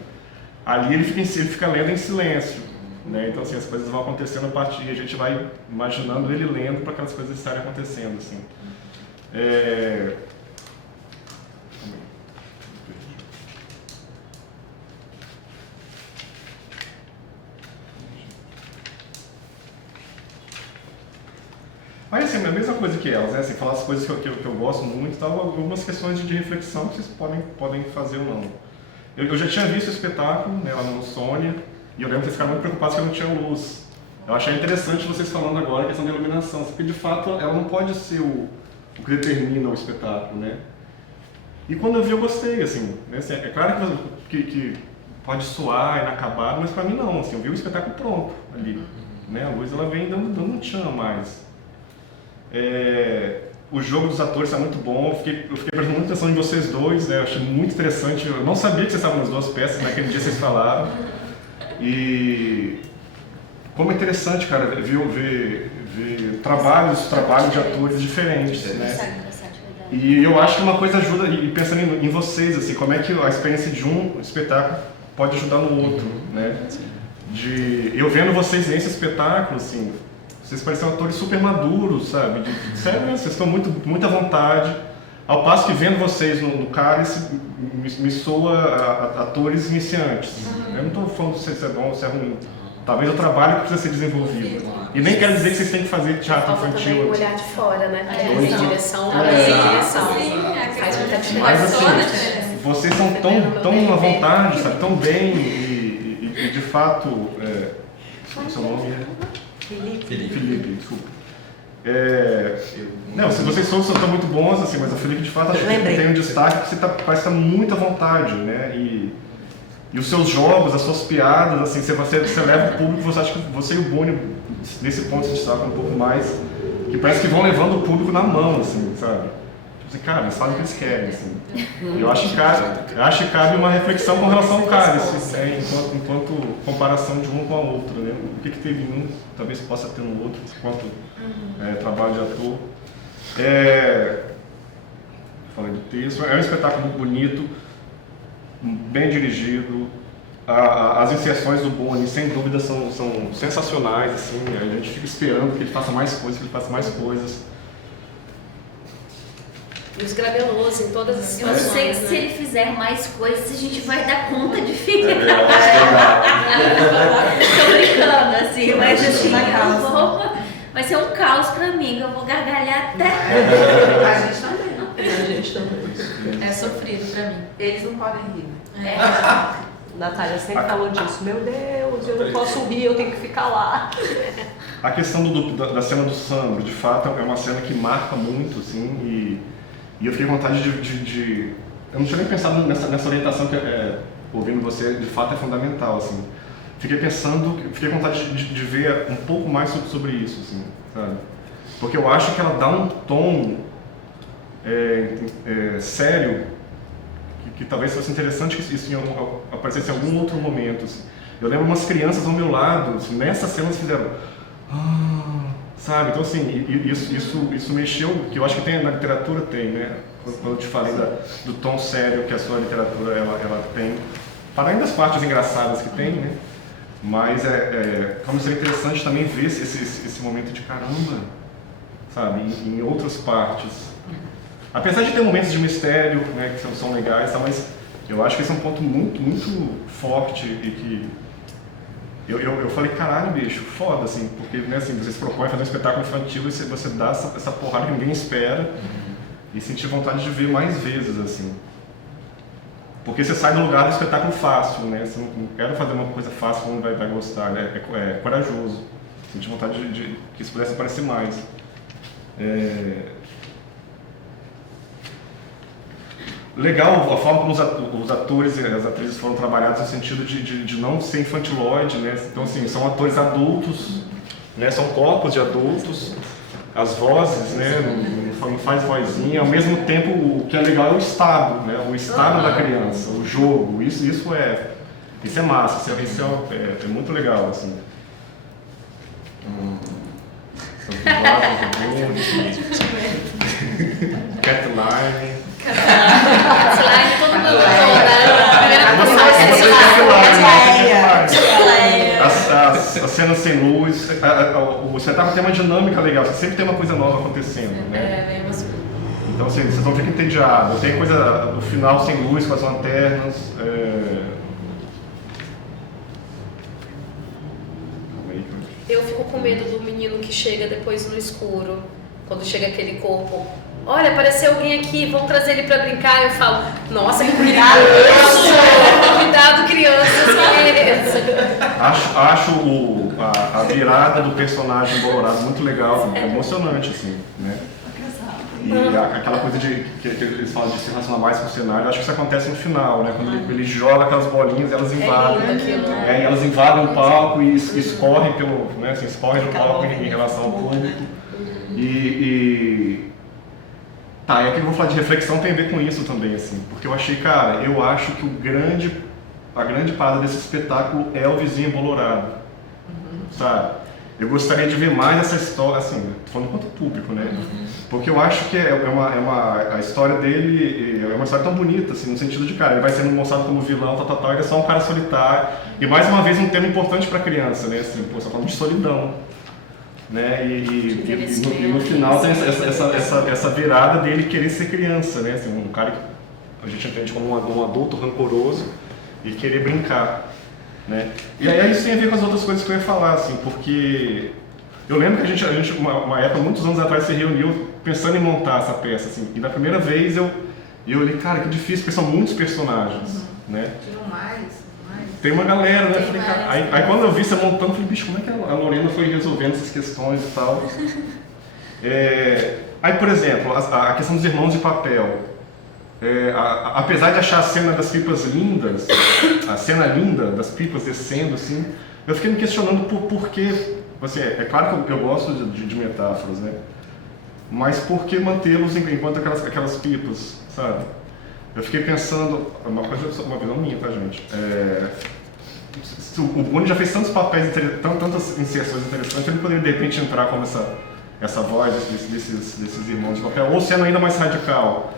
Ali ele fica lendo em silêncio, né, então assim, as coisas vão acontecendo a partir, a gente vai imaginando ele lendo para aquelas coisas estarem acontecendo, assim. Mas assim, a mesma coisa que elas, né? Assim, falar as coisas que eu gosto muito e tal, algumas questões de reflexão que vocês podem fazer ou não. Eu já tinha visto o espetáculo, né, lá no Sônia, e eu lembro que vocês ficaram muito preocupados que eu não tinha luz. Eu achei interessante vocês falando agora a questão da iluminação, porque de fato ela não pode ser o que determina o espetáculo, né? E quando eu vi eu gostei, assim, né? Assim, é claro que pode soar inacabado, mas pra mim não, assim, eu vi o espetáculo pronto ali, né? A luz ela vem dando um tchan mais. O jogo dos atores está muito bom, eu fiquei prestando muita atenção em vocês dois, né? Eu achei muito interessante, eu não sabia que vocês estavam nas 2 peças, naquele dia vocês falaram. E como é interessante, cara, ver trabalhos de atores diferentes, né? E eu acho que uma coisa ajuda, e pensando em vocês, assim, como é que a experiência de um espetáculo pode ajudar no outro, né? Eu vendo vocês nesse espetáculo, assim, vocês parecem atores super maduros, sabe? Sério, vocês estão muito à vontade. Ao passo que vendo vocês no Cálice, me soa atores iniciantes. Eu não estou falando se é bom ou se é ruim. Talvez o trabalho precisa ser desenvolvido. E nem quero dizer que vocês têm que fazer teatro infantil. Também o olhar de fora, né? A direção, faz muita diferença. Mas assim, vocês são tão à vontade, sabe? Tão bem e de fato... o seu nome é... Felipe, desculpa. Não, se vocês todos estão muito bons, assim, mas o Felipe de fato acho que tem um destaque que você parece estar muito à vontade, né? E os seus jogos, as suas piadas, assim, você leva o público, você acha que você e o Boone, nesse ponto, se destacam um pouco mais, que parece que vão levando o público na mão, assim, sabe? Tipo assim, cara, eles fazem o que eles querem, assim. Eu acho que cabe uma reflexão com relação ao Cálice, né? enquanto comparação de um com a outra, né? O que teve em um, talvez possa ter no outro, enquanto trabalho de ator. Falei do texto, é um espetáculo muito bonito, bem dirigido. As inserções do Boone, sem dúvida, são sensacionais, assim, a gente fica esperando que ele faça mais coisas, E os gravelosos em todas as situações. Eu sei que se ele fizer mais coisas, a gente vai dar conta de ficar. Tô brincando, assim, mas assim, eu vou. Mas ser um caos pra mim, eu vou gargalhar até. A gente também. A gente também. É sofrido pra mim. Eles não podem rir. Natália sempre falou disso. Meu Deus, eu não posso rir, eu tenho que ficar lá. A questão da cena do Sandro, de fato, é uma cena que marca muito, assim, e eu fiquei com vontade de... Eu não tinha nem pensado nessa orientação que, ouvindo você, de fato é fundamental, assim. Fiquei com vontade de ver um pouco mais sobre isso, assim, sabe? Porque eu acho que ela dá um tom sério, que talvez fosse interessante que isso aparecesse em algum outro momento, assim. Eu lembro umas crianças ao meu lado, assim, nessa cena elas fizeram... sabe? Então, assim, isso mexeu, que eu acho que tem na literatura, tem, né? Quando eu te falei do tom sério que a sua literatura ela tem, para além das partes engraçadas que tem, né? Mas como seria interessante também ver esse momento de caramba, sabe? Em outras partes. Apesar de ter momentos de mistério, né, que são legais, tá? Mas eu acho que esse é um ponto muito, muito forte e que eu falei, caralho, bicho, foda, assim, porque, né, assim, você se propõe a fazer um espetáculo infantil e você dá essa porrada que ninguém espera e sentir vontade de ver mais vezes, assim. Porque você sai do lugar do espetáculo fácil, né, você não quer fazer uma coisa fácil que não vai gostar, né, é corajoso, sentir vontade de que isso pudesse aparecer mais. Legal a forma como os atores e as atrizes foram trabalhados no sentido de não ser infantilóide, né? Então, assim, são atores adultos, né? São corpos de adultos, as vozes, né? Não faz vozinha. Ao mesmo tempo, o que é legal é o estado, né? O estado da criança, o jogo. Isso é massa, isso é muito legal, assim. Catline. Todo mundo As cenas sem luz, o espetáculo tem uma dinâmica legal, você sempre tem uma coisa nova acontecendo, né? Então assim, vocês vão ficar entediados. Tem coisa no final sem luz, com as lanternas. Eu fico com medo do menino que chega depois no escuro, quando chega aquele corpo. Olha, apareceu alguém aqui, vamos trazer ele pra brincar. Eu falo, nossa, que perigoso! Cuidado, crianças, Acho a virada do personagem bolorado muito legal, emocionante, assim, né? E aquela coisa que eles falam de se relacionar mais com o cenário, acho que isso acontece no final, né? Quando ele joga aquelas bolinhas, elas invadem. E elas invadem o palco e escorrem pelo, né? Assim, escorrem do palco em relação ao público. Tá, e aqui eu vou falar de reflexão tem a ver com isso também, assim, porque eu achei, cara, eu acho que a grande parada desse espetáculo é o vizinho bolorado, sabe? Eu gostaria de ver mais essa história, assim, tô falando enquanto público, né? Porque eu acho que a história dele é uma história tão bonita, assim, no sentido de, cara, ele vai sendo mostrado como vilão, ele é só um cara solitário, e mais uma vez um tema importante pra criança, né? Assim, pô, você tá falando de solidão. Né? E no final tem essa virada dele querer ser criança, né? Assim, um cara que a gente entende como um adulto rancoroso e querer brincar, né? E aí isso tem a ver com as outras coisas que eu ia falar, assim, porque eu lembro que a gente uma época, muitos anos atrás, se reuniu pensando em montar essa peça, assim, e da primeira vez eu olhei, cara, que difícil, porque são muitos personagens, né? Tem uma galera, né? Falei, cara, aí quando eu vi você montando, eu falei, bicho, como é que a Lorena foi resolvendo essas questões e tal? Aí, por exemplo, a questão dos irmãos de papel. Apesar de achar a cena das pipas lindas, a cena linda das pipas descendo, assim, eu fiquei me questionando por que, assim, é claro que eu gosto de metáforas, né? Mas por que mantê-los enquanto aquelas pipas, sabe? Eu fiquei pensando, uma visão minha, tá, gente? O Boni já fez tantos papéis, tantas inserções interessantes, ele poderia de repente entrar como essa voz desses irmãos de papel, ou sendo ainda mais radical.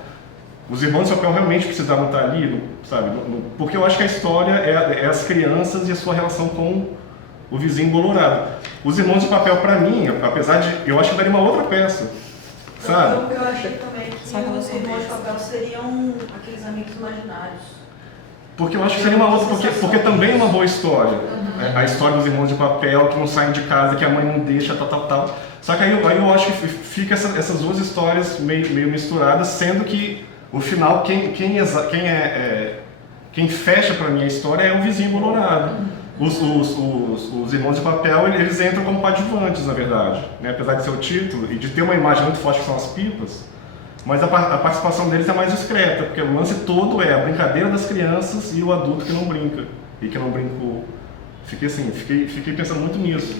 Os irmãos de papel realmente precisavam estar ali, sabe? Porque eu acho que a história é as crianças e a sua relação com o vizinho bolorado. Os irmãos de papel, pra mim, apesar de... eu acho que daria uma outra peça, sabe? Eu achei também que os irmãos de papel seriam aqueles amigos imaginários. Porque eu acho que seria uma outra, porque também é uma boa história. A história dos irmãos de papel que não saem de casa, que a mãe não deixa, tal. Só que aí eu acho que fica essas duas histórias meio misturadas, sendo que o final, quem fecha pra mim a história é o Vizinho Colorado. Os Irmãos de Papel, eles entram como coadjuvantes, na verdade, né? Apesar de ser o título e de ter uma imagem muito forte que são as pipas, mas a participação deles é mais discreta, porque o lance todo é a brincadeira das crianças e o adulto que não brinca, e que não brincou. Fiquei pensando muito nisso.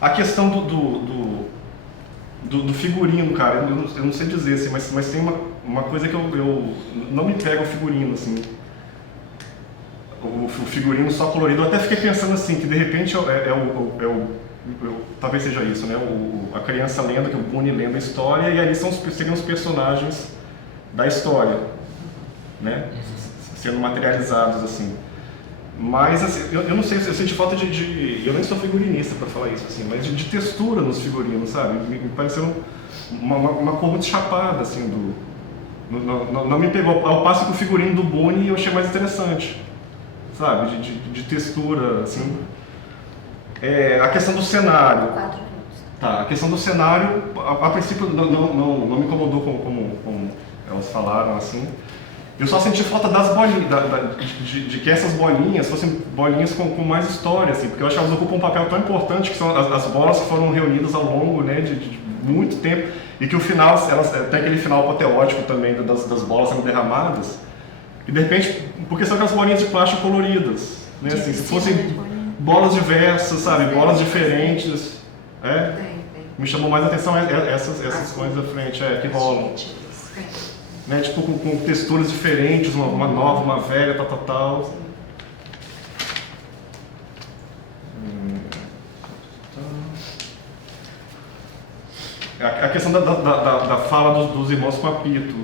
A questão do figurino, cara, eu não sei dizer, assim, mas tem uma coisa que eu não me pega o figurino, assim. O figurino só colorido, eu até fiquei pensando assim, que de repente talvez seja isso, né? A criança lendo, que o Boone lendo a história, e ali seriam os personagens da história, né? Sendo materializados, assim. Mas, assim, eu não sei, eu senti falta eu nem sou figurinista para falar isso, assim, mas de textura nos figurinos, sabe? Me pareceu uma cor muito chapada, assim, não me pegou. Ao passo que o figurino do Boone eu achei mais interessante, sabe? De textura, assim. A questão do cenário. 4 minutos. Tá, a questão do cenário, a princípio não me incomodou como elas falaram, assim. Eu só senti falta das bolinhas, de que essas bolinhas fossem bolinhas com mais história, assim, porque eu acho que elas ocupam um papel tão importante, que são as bolas que foram reunidas ao longo, né, de muito tempo, e que o final, elas tem aquele final apoteótico também das bolas sendo derramadas, e de repente, porque são aquelas bolinhas de plástico coloridas, né, assim, se fossem bolas diversas, sabe, bolas diferentes, me chamou mais a atenção essas coisas da frente, que rolam. Né, tipo com texturas diferentes, uma nova, uma velha, tal. A questão da fala dos irmãos com apito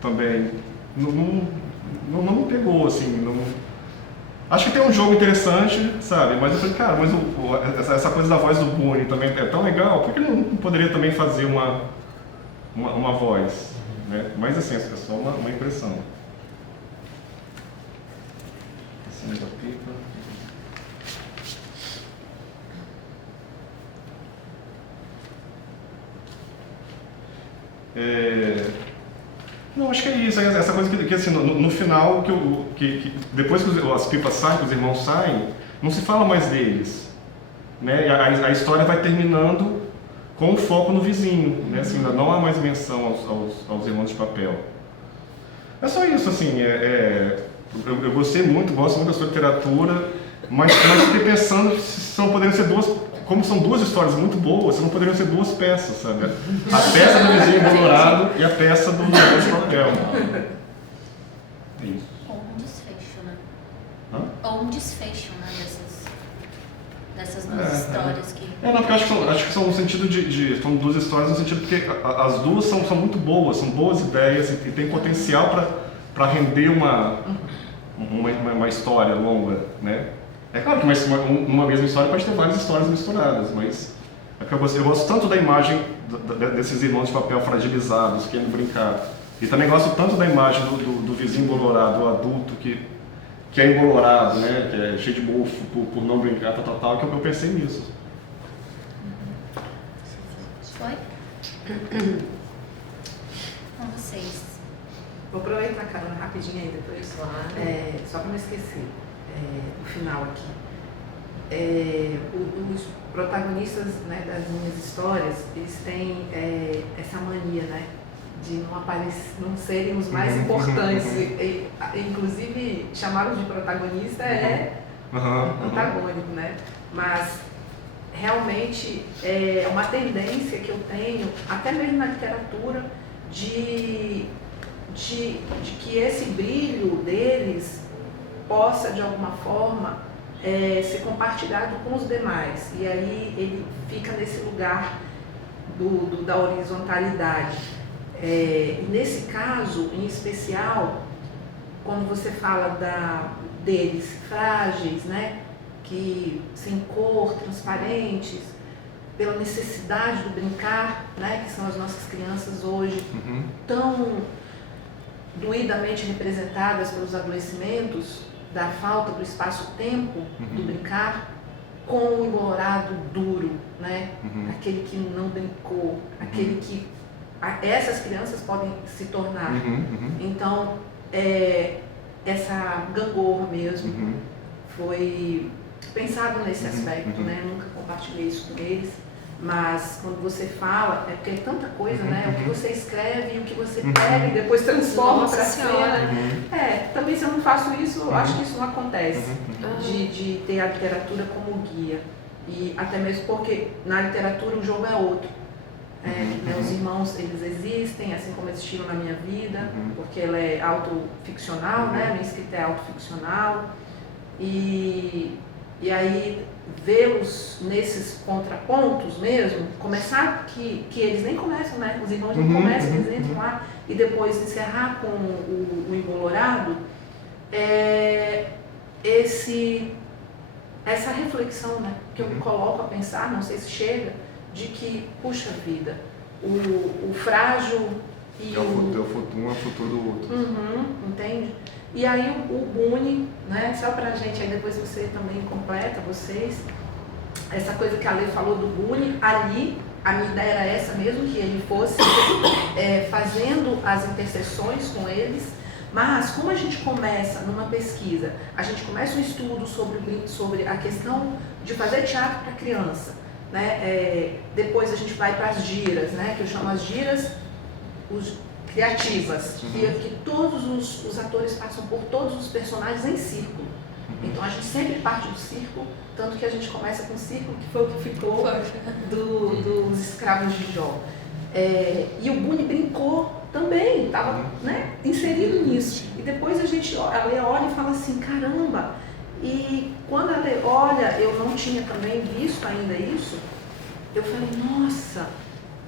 também não me pegou, assim. Acho que tem um jogo interessante, sabe? Mas eu falei, cara, mas essa coisa da voz do Boone também é tão legal, por que não poderia também fazer uma voz? Né? Mas assim, é só uma impressão. Assim, da pipa. Não, acho que é isso. Essa coisa que assim, no final, que depois que as pipas saem, que os irmãos saem, não se fala mais deles. Né? A história vai terminando com foco no vizinho, né? Assim, não há mais menção aos Irmãos de Papel. É só isso, assim, eu gosto muito da sua literatura, mas fiquei pensando se não poderiam ser como são duas histórias muito boas, se não poderiam ser duas peças, sabe? A peça do Vizinho Colorado e a peça do Irmãos de Papel. Isso. Ou um desfecho, né? Hã? Ou um desfecho, né, dessas duas histórias que... Não, porque acho que são no sentido são duas histórias no sentido porque as duas são muito boas, são boas ideias e tem potencial para render uma história longa, né? É claro que uma mesma história pode ter várias histórias misturadas, mas é porque eu gosto tanto da imagem desses irmãos de papel fragilizados, querendo brincar, e também gosto tanto da imagem do vizinho bolorado, o adulto que é embolorado, né? Que é cheio de mofo por não brincar, tal, que eu pensei nisso. Foi? Com vocês. Vou aproveitar, Carol, rapidinho aí depois. Só para não esquecer, o final aqui. Os protagonistas, né, das minhas histórias, eles têm essa mania, né? De não serem os mais importantes. Inclusive, chamá-los de protagonista antagônico, né? Mas, realmente, é uma tendência que eu tenho, até mesmo na literatura, de que esse brilho deles possa, de alguma forma, ser compartilhado com os demais. E aí ele fica nesse lugar da horizontalidade. E nesse caso, em especial, quando você fala deles frágeis, né, que sem cor, transparentes, pela necessidade do brincar, né, que são as nossas crianças hoje, tão doidamente representadas pelos adoecimentos da falta do espaço-tempo do brincar, com o embolorado duro, né? Aquele que não brincou, aquele que essas crianças podem se tornar. Então, essa gangorra mesmo foi pensado nesse aspecto, né? Nunca compartilhei isso com eles, mas quando você fala, é porque é tanta coisa, né? O que você escreve, o que você pega e depois transforma para a cena. Também se eu não faço isso, eu acho que isso não acontece, de ter a literatura como guia. E até mesmo porque na literatura o jogo é outro. Os irmãos, eles existem, assim como existiram na minha vida, porque ela é autoficcional, né? A minha escrita é autoficcional. E aí, vê-los nesses contrapontos mesmo, começar que eles nem começam, né? Os irmãos não começam, eles entram lá, e depois encerrar com o embolorado, essa reflexão, né? Que eu me coloco a pensar, não sei se chega, de que, puxa vida, o frágil e um é o futuro do outro. Entende? E aí o Buni, né, só pra gente, aí depois você também completa, vocês, essa coisa que a Lê falou do Buni, ali a minha ideia era essa mesmo, que ele fosse fazendo as interseções com eles, mas como a gente começa numa pesquisa, a gente começa um estudo sobre a questão de fazer teatro para criança, né, depois a gente vai para as giras, né, que eu chamo as giras criativas, que todos os atores passam por todos os personagens em círculo. Então a gente sempre parte do círculo, tanto que a gente começa com o círculo, que foi o que ficou dos escravos de Jó. E o Buni brincou também, estava, né, inserido nisso. E depois a Lê olha e fala assim, caramba, e quando a Lê olha, eu não tinha também visto ainda isso, eu falei, nossa,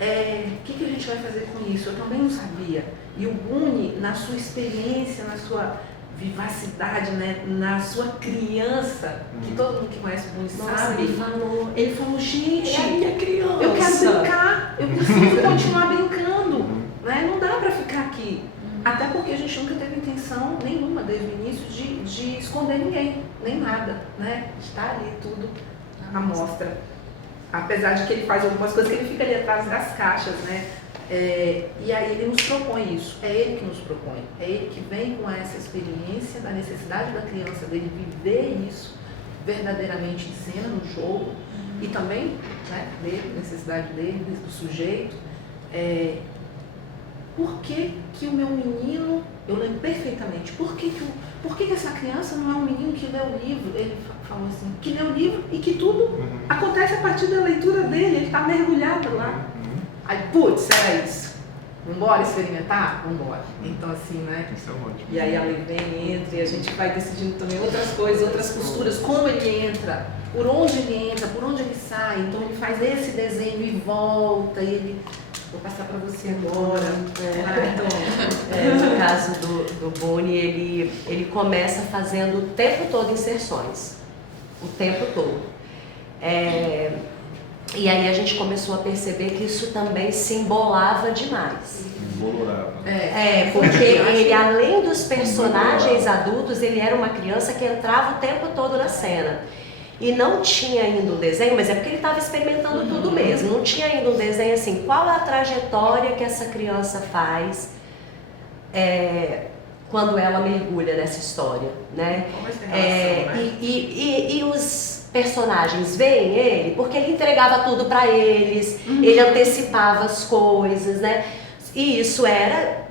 o que a gente vai fazer com isso? Eu também não sabia. E o Buni, na sua experiência, na sua vivacidade, né, na sua criança, que todo mundo que conhece o Buni sabe, ele falou, gente, é a minha criança. Eu quero brincar, eu preciso continuar brincando, né? Não dá para ficar aqui. Até porque a gente nunca teve intenção nenhuma desde o início de esconder ninguém, nem nada, né? Está ali tudo à mostra. Apesar de que ele faz algumas coisas que ele fica ali atrás das caixas, né? E aí ele nos propõe isso, é ele que nos propõe, é ele que vem com essa experiência da necessidade da criança, dele viver isso verdadeiramente em cena, no jogo, e também, né, dele, necessidade dele, do sujeito. Por que o meu menino, eu lembro perfeitamente, por que essa criança não é um menino que lê o livro? Ele falou assim, que lê o livro e que tudo acontece a partir da leitura dele, ele está mergulhado lá. Aí, putz, era isso. Vambora experimentar? Vambora. Então, assim, né? Isso é ótimo. E aí a Lê vem, entra, e a gente vai decidindo também outras coisas, outras posturas, como ele entra, por onde ele entra, por onde ele sai. Então, ele faz esse desenho e volta, e ele... Vou passar para você agora. No caso do Buni, ele começa fazendo o tempo todo inserções. O tempo todo. E aí a gente começou a perceber que isso também se embolava demais. Embolorava. Porque ele, além dos personagens adultos, ele era uma criança que entrava o tempo todo na cena. E não tinha ainda um desenho, mas é porque ele estava experimentando tudo mesmo. Não tinha ainda um desenho assim, qual a trajetória que essa criança faz quando ela mergulha nessa história, né? E os personagens veem ele porque ele entregava tudo para eles, ele antecipava as coisas, né? E isso era,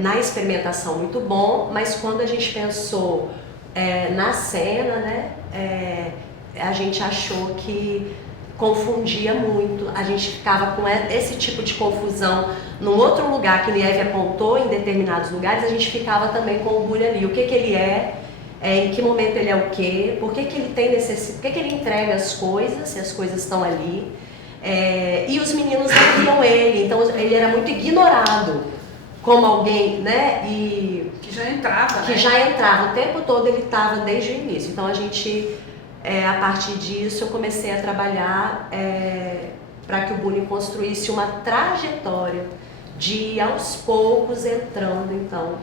na experimentação, muito bom, mas quando a gente pensou na cena, né? A gente achou que confundia muito, a gente ficava com esse tipo de confusão num outro lugar que Nieve apontou, em determinados lugares, a gente ficava também com o Buni ali, o que ele em que momento ele é o quê, por que ele tem necessidade, por que ele entrega as coisas, se as coisas estão ali, e os meninos não viam ele, então ele era muito ignorado como alguém, né, e que já entrava, que já entrava, o tempo todo ele estava desde o início, então a gente... a partir disso eu comecei a trabalhar para que o Buni construísse uma trajetória de ir aos poucos entrando então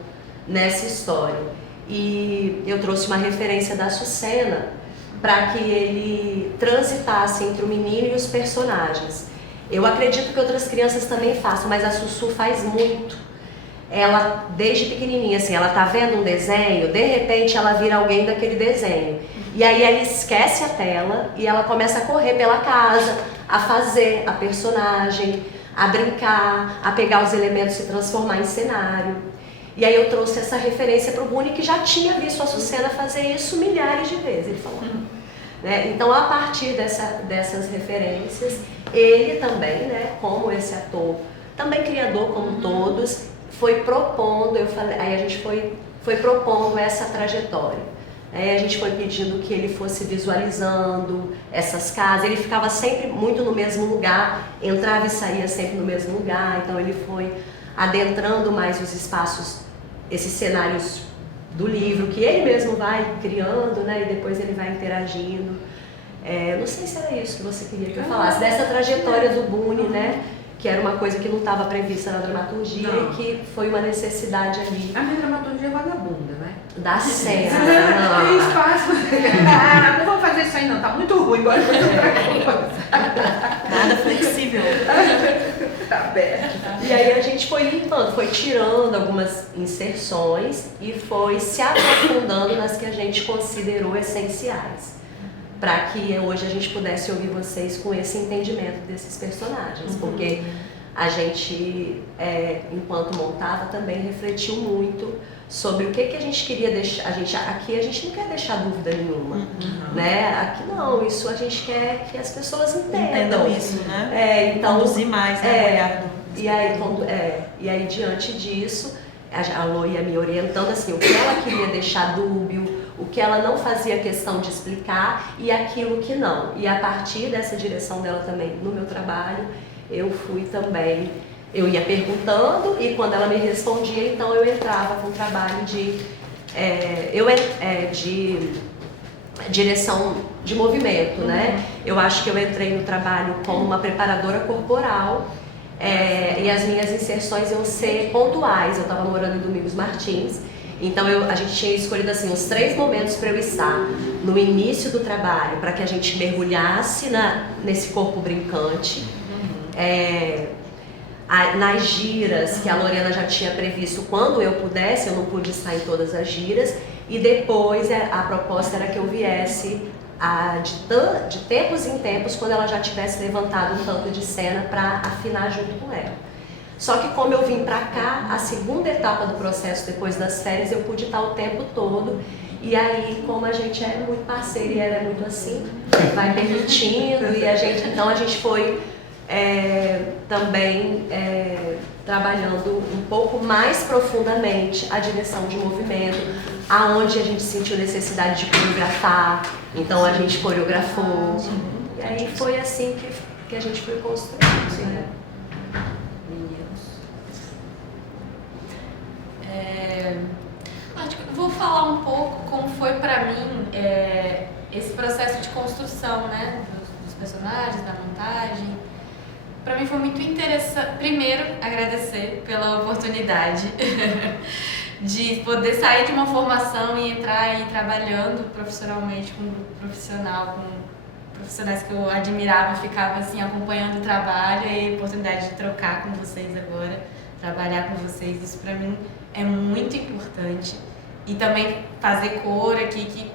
nessa história. E eu trouxe uma referência da Açucena, para que ele transitasse entre o menino e os personagens. Eu acredito que outras crianças também façam, mas a Sussu faz muito. Ela, desde pequenininha, assim, ela tá vendo um desenho, de repente ela vira alguém daquele desenho. E aí ela esquece a tela e ela começa a correr pela casa, a fazer a personagem, a brincar, a pegar os elementos e se transformar em cenário. E aí eu trouxe essa referência para o Buni, que já tinha visto a Açucena fazer isso milhares de vezes, ele falou. Né? Então, a partir dessas referências, ele também, né, como esse ator, também criador como todos, foi propondo, aí a gente foi propondo essa trajetória. Aí a gente foi pedindo que ele fosse visualizando essas casas, ele ficava sempre muito no mesmo lugar, entrava e saía sempre no mesmo lugar, então ele foi adentrando mais os espaços, esses cenários do livro, que ele mesmo vai criando, né, e depois ele vai interagindo. Não sei se era isso que você queria que eu falasse, dessa trajetória do Buni, né, que era uma coisa que não estava prevista na dramaturgia e que foi uma necessidade ali. A minha dramaturgia é vagabunda, né? Da cena. Tem espaço. Não vou fazer isso aí não, tá muito ruim, bora fazer outra coisa. Nada flexível. Tá aberto. E aí a gente foi limpando, foi tirando algumas inserções e foi se aprofundando nas que a gente considerou essenciais, para que hoje a gente pudesse ouvir vocês com esse entendimento desses personagens, porque a gente, enquanto montava, também refletiu muito sobre o que a gente queria deixar. Aqui a gente não quer deixar dúvida nenhuma, né? Aqui não, isso a gente quer que as pessoas entendam isso, né? Então, conduzir mais, né? Olhar do... e aí diante disso, a Lô ia me orientando assim, o que ela queria deixar dúbio, o que ela não fazia questão de explicar e aquilo que não. E a partir dessa direção dela também no meu trabalho, eu fui também, eu ia perguntando e quando ela me respondia, então eu entrava com o trabalho de direção de movimento, né? Eu acho que eu entrei no trabalho como uma preparadora corporal e as minhas inserções iam ser pontuais. Eu estava morando em Domingos Martins, então a gente tinha escolhido assim os 3 momentos para eu estar no início do trabalho, para que a gente mergulhasse nesse corpo brincante, nas giras que a Lorena já tinha previsto quando eu pudesse, eu não pude estar em todas as giras, e depois a proposta era que eu viesse de tempos em tempos, quando ela já tivesse levantado um tanto de cena para afinar junto com ela. Só que como eu vim para cá, a segunda etapa do processo depois das férias, eu pude estar o tempo todo. E aí, como a gente é muito parceira e ela é muito assim, vai permitindo. E então a gente foi também trabalhando um pouco mais profundamente a direção de movimento, aonde a gente sentiu necessidade de coreografar. Então a gente coreografou. E aí foi assim que a gente foi construindo, né? Acho que eu vou falar um pouco como foi pra mim esse processo de construção, né, dos personagens, da montagem. Pra mim foi muito interessante, primeiro, agradecer pela oportunidade de poder sair de uma formação e entrar aí trabalhando profissionalmente com um grupo profissional, com profissionais que eu admirava e ficava assim acompanhando o trabalho, e a oportunidade de trocar com vocês agora, trabalhar com vocês, isso pra mim é muito importante. E também fazer cor aqui,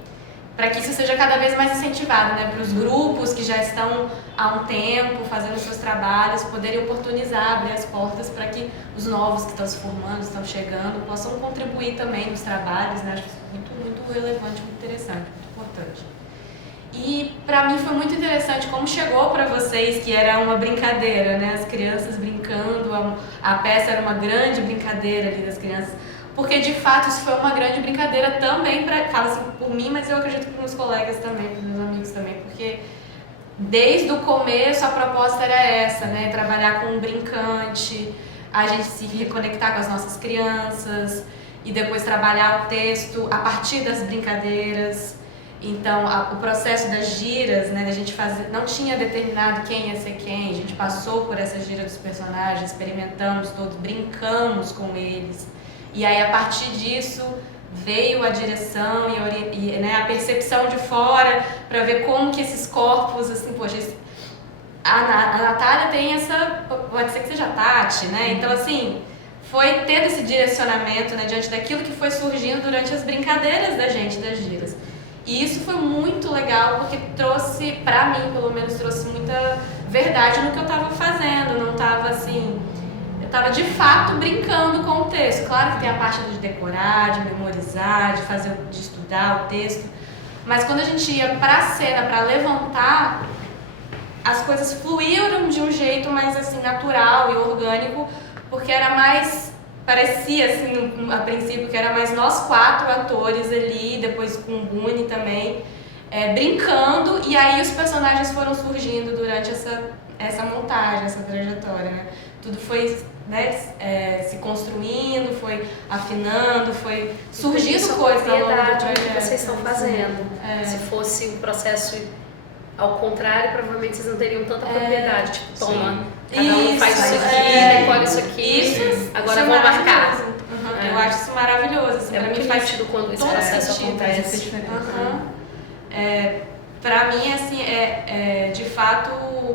para que isso seja cada vez mais incentivado, né? Para os grupos que já estão há um tempo fazendo seus trabalhos, poderem oportunizar, abrir as portas para que os novos que estão se formando, estão chegando, possam contribuir também nos trabalhos, né? Acho isso muito relevante, muito interessante, muito importante. E para mim foi muito interessante como chegou para vocês que era uma brincadeira, né? As crianças brincando, a peça era uma grande brincadeira ali das crianças, porque de fato isso foi uma grande brincadeira também falo assim por mim, mas eu acredito para meus colegas também, para meus amigos também, porque desde o começo a proposta era essa, né? Trabalhar com um brincante, a gente se reconectar com as nossas crianças e depois trabalhar o texto a partir das brincadeiras. Então, o processo das giras, né, a gente não tinha determinado quem ia ser quem, a gente passou por essa gira dos personagens, experimentamos todos, brincamos com eles. E aí, a partir disso, veio a direção e né, a percepção de fora para ver como que esses corpos, assim, poxa, a Natália tem essa, pode ser que seja a Tati, né? Então, assim, foi tendo esse direcionamento, né, diante daquilo que foi surgindo durante as brincadeiras da gente, das giras. E isso foi muito legal, porque trouxe, pra mim, pelo menos, trouxe muita verdade no que eu tava fazendo, não tava assim... Eu tava, de fato, brincando com o texto. Claro que tem a parte de decorar, de memorizar, de estudar o texto, mas quando a gente ia pra cena, pra levantar, as coisas fluíram de um jeito mais, assim, natural e orgânico, porque era mais... Parecia, assim, a princípio, que era mais nós 4 atores ali, depois com o Buni também, brincando, e aí os personagens foram surgindo durante essa montagem, essa trajetória, né? Tudo foi, né, se construindo, foi afinando, foi surgindo coisas ao longo do projeto. Que vocês estão fazendo. Se fosse um processo ao contrário, provavelmente vocês não teriam tanta propriedade. Tipo, toma, cada um faz isso aqui, decora isso aqui, agora vou marcar. Eu acho isso maravilhoso. Assim, pra mim faz sentido quando esse processo acontece. Pra mim, assim, de fato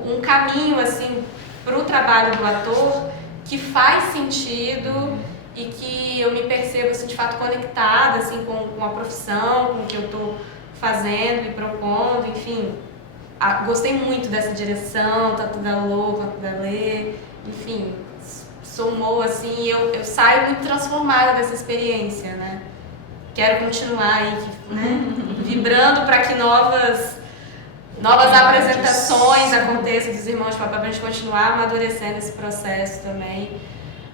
um caminho, assim, pro trabalho do ator que faz sentido e que eu me percebo, assim, de fato conectada, assim, com a profissão, com o que eu tô fazendo e propondo, enfim. Gostei muito dessa direção, tanto da Lô quanto da Lê, enfim, somou, assim, eu saio muito transformada dessa experiência, né? Quero continuar aí, né? Vibrando para que novas apresentações aconteçam dos Irmãos de Papel, pra gente continuar amadurecendo esse processo também.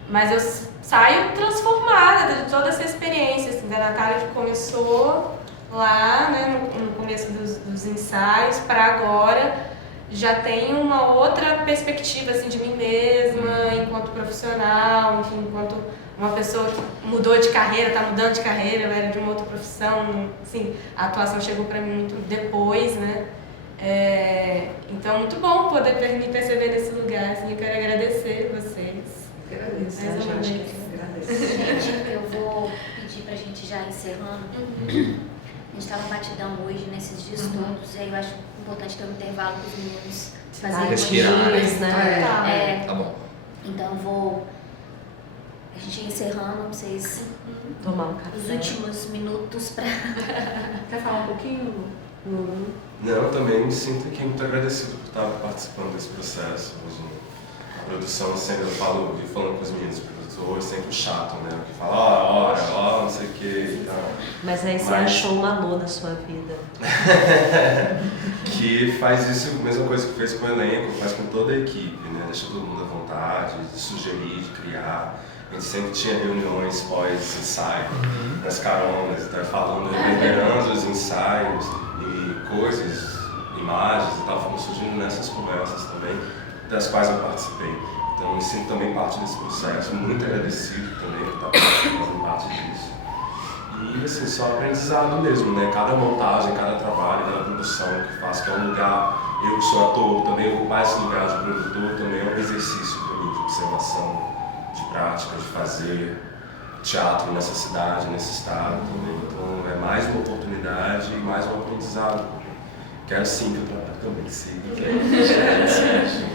Mas eu saio transformada de toda essa experiência, assim, da Natália que começou lá, né, no começo dos ensaios, para agora já tenho uma outra perspectiva, assim, de mim mesma, enquanto profissional, enfim, enquanto uma pessoa que mudou de carreira, está mudando de carreira, eu era de uma outra profissão, assim, a atuação chegou para mim muito depois, né? Então, muito bom poder me perceber nesse lugar, assim, eu quero agradecer vocês. Eu agradeço, Mais uma vez. Gente, eu vou pedir pra gente já encerrando. A gente tá num batidão hoje, nesses dias todos, e aí eu acho importante ter um intervalo para os meninos fazerem respirar, né? Tá bom. Então eu vou... A gente ia encerrando, pra vocês... Tomar um café. Os últimos minutos pra... Quer falar um pouquinho? Não, eu também me sinto aqui muito agradecido por estar participando desse processo. A produção sempre, falando com os meninos, produtores, sempre chato, né? Que fala, não sei o que e tal. Mas aí você achou uma Lô na sua vida. Que faz isso, a mesma coisa que fez com o elenco, faz com toda a equipe, né? Deixa todo mundo à vontade, de sugerir, de criar. A gente sempre tinha reuniões pós-ensaio, nas caronas, falando, reverberando os ensaios e coisas, imagens e tal, foram surgindo nessas conversas também, das quais eu participei. Então, eu me sinto também parte desse processo, muito agradecido também por estar fazendo parte disso. E, assim, só aprendizado mesmo, né? Cada montagem, cada trabalho, cada produção que faço, que é um lugar, eu que sou ator, também ocupar esse lugar de produtor, também é um exercício para mim de observação, de prática, de fazer teatro nessa cidade, nesse estado também. Então, é mais uma oportunidade e mais um aprendizado. Quero sim que o trabalho também siga, que é isso.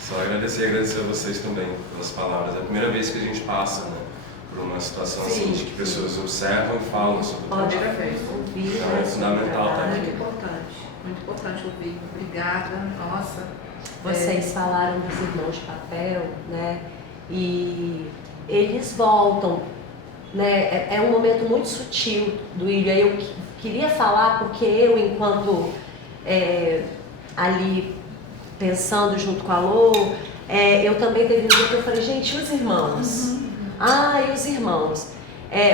Só agradecer a vocês também pelas palavras. É a primeira vez que a gente passa, né, por uma situação assim, de que pessoas observam e falam sobre o trabalho. Então é fundamental estar aqui. Muito importante ouvir. Obrigada. Nossa. Vocês falaram dos Irmãos de Papel, né? E eles voltam, né? É um momento muito sutil do Ilha. Eu queria falar porque eu, enquanto ali pensando junto com a Lô, eu também teve um dia que eu falei, gente, e os irmãos? E os irmãos?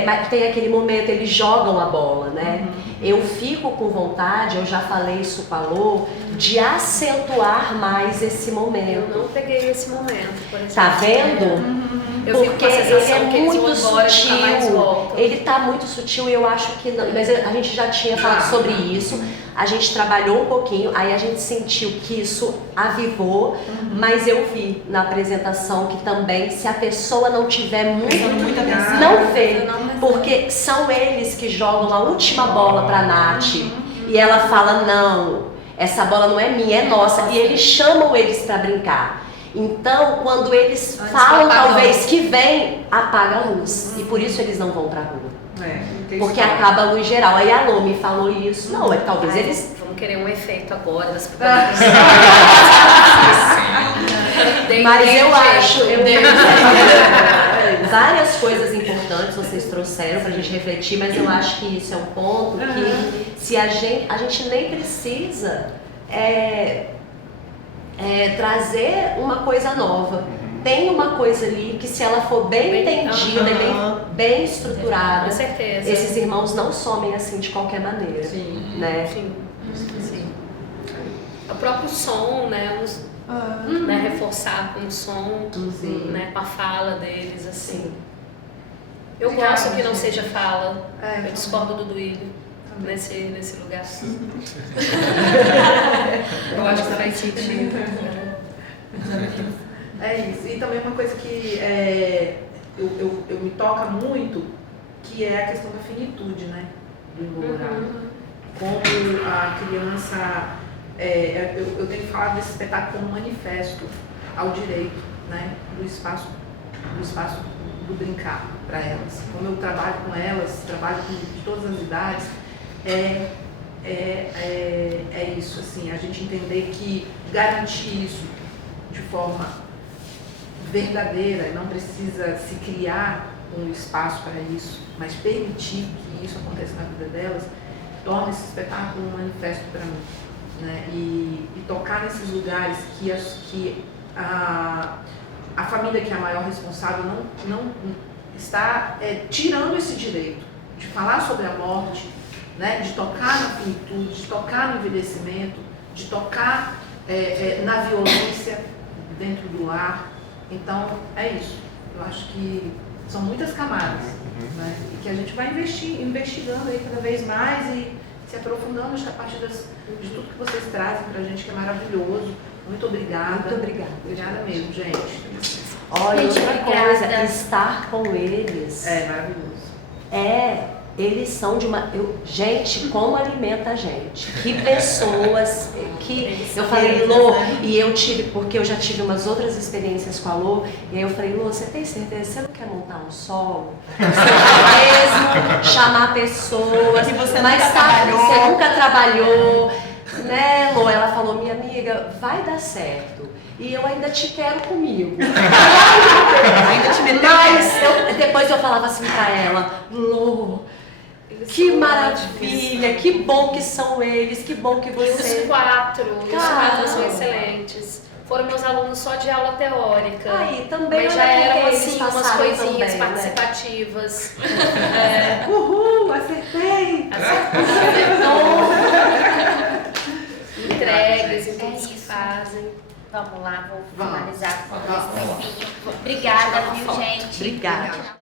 Mas tem aquele momento, eles jogam a bola, né? Eu fico com vontade, eu já falei isso com a Lô, de acentuar mais esse momento. Eu não peguei esse momento, por exemplo. Tá vendo? Eu fico com Porque a ele sensação é que eles muito vão embora e nunca mais sutil. voltam. Ele tá muito sutil e eu acho que não. Mas a gente já tinha falado sobre isso. A gente trabalhou um pouquinho, aí a gente sentiu que isso avivou, mas eu vi na apresentação que também, se a pessoa não tiver muita atenção, não vê. Porque são eles que jogam a última bola pra Nath. E ela fala, não, essa bola não é minha, é nossa. E eles chamam eles pra brincar. Então, quando eles falam, talvez, que vem, apaga a luz. E por isso eles não vão pra rua. Porque acaba a luz geral. Aí a Lô me falou isso. Não, é que talvez eles... Vamos querer um efeito agora das propagandas. Mas eu acho... Várias coisas importantes vocês trouxeram pra gente refletir, mas eu acho que isso é um ponto que se a gente nem precisa trazer uma coisa nova. Tem uma coisa ali que se ela for bem entendida, bem estruturada, com certeza. esses irmãos não somem assim de qualquer maneira. Sim. Né? Sim. O próprio som, né? Reforçar com o som, né? Com a fala deles, assim. Eu gosto que não seja fala. Eu discordo do Duílio nesse lugar. Eu acho que faz sentido. É isso. E também uma coisa que eu me toca muito, que é a questão da finitude, né? Do involucrado. Como a criança... eu tenho falado desse espetáculo como manifesto ao direito, né? Do espaço do brincar para elas. Como eu trabalho com elas, trabalho de todas as idades, é isso, assim, a gente entender que garantir isso de forma verdadeira, não precisa se criar um espaço para isso, mas permitir que isso aconteça na vida delas, torna esse espetáculo um manifesto para mim, né? E tocar nesses lugares que a família que é a maior responsável não está tirando esse direito de falar sobre a morte, né? De tocar na finitude, de tocar no envelhecimento, de tocar na violência dentro do lar. Então, é isso. Eu acho que são muitas camadas, né? E que a gente vai investigando aí cada vez mais e se aprofundando, acho que a partir de tudo que vocês trazem pra gente, que é maravilhoso. Muito obrigada. Muito obrigada. Obrigada mesmo, gente. Olha, outra coisa, estar com eles. É maravilhoso. Eles são de uma... gente, como alimenta a gente. Que pessoas que... Eu falei, Lô, e eu tive... Porque eu já tive umas outras experiências com a Lô. E aí eu falei, Lô, você tem certeza? Você não quer montar um solo? Você quer mesmo chamar pessoas? Que você mas nunca sabe, trabalhou. você nunca trabalhou. Né, Lô? Ela falou, minha amiga, vai dar certo. E eu ainda te quero comigo. Ainda te meteu. Mas depois eu falava assim pra ela, Lô, que maravilha, que bom que são eles, que bom que você... Os quatro são excelentes. Foram meus alunos só de aula teórica. Aí, também mas já eram eles assim, umas passaram coisinhas também, participativas. Uhul, acertei! Entregues em tudo que fazem. Vamos lá, vou finalizar com esse tempinho. Obrigada, viu, gente? Obrigada.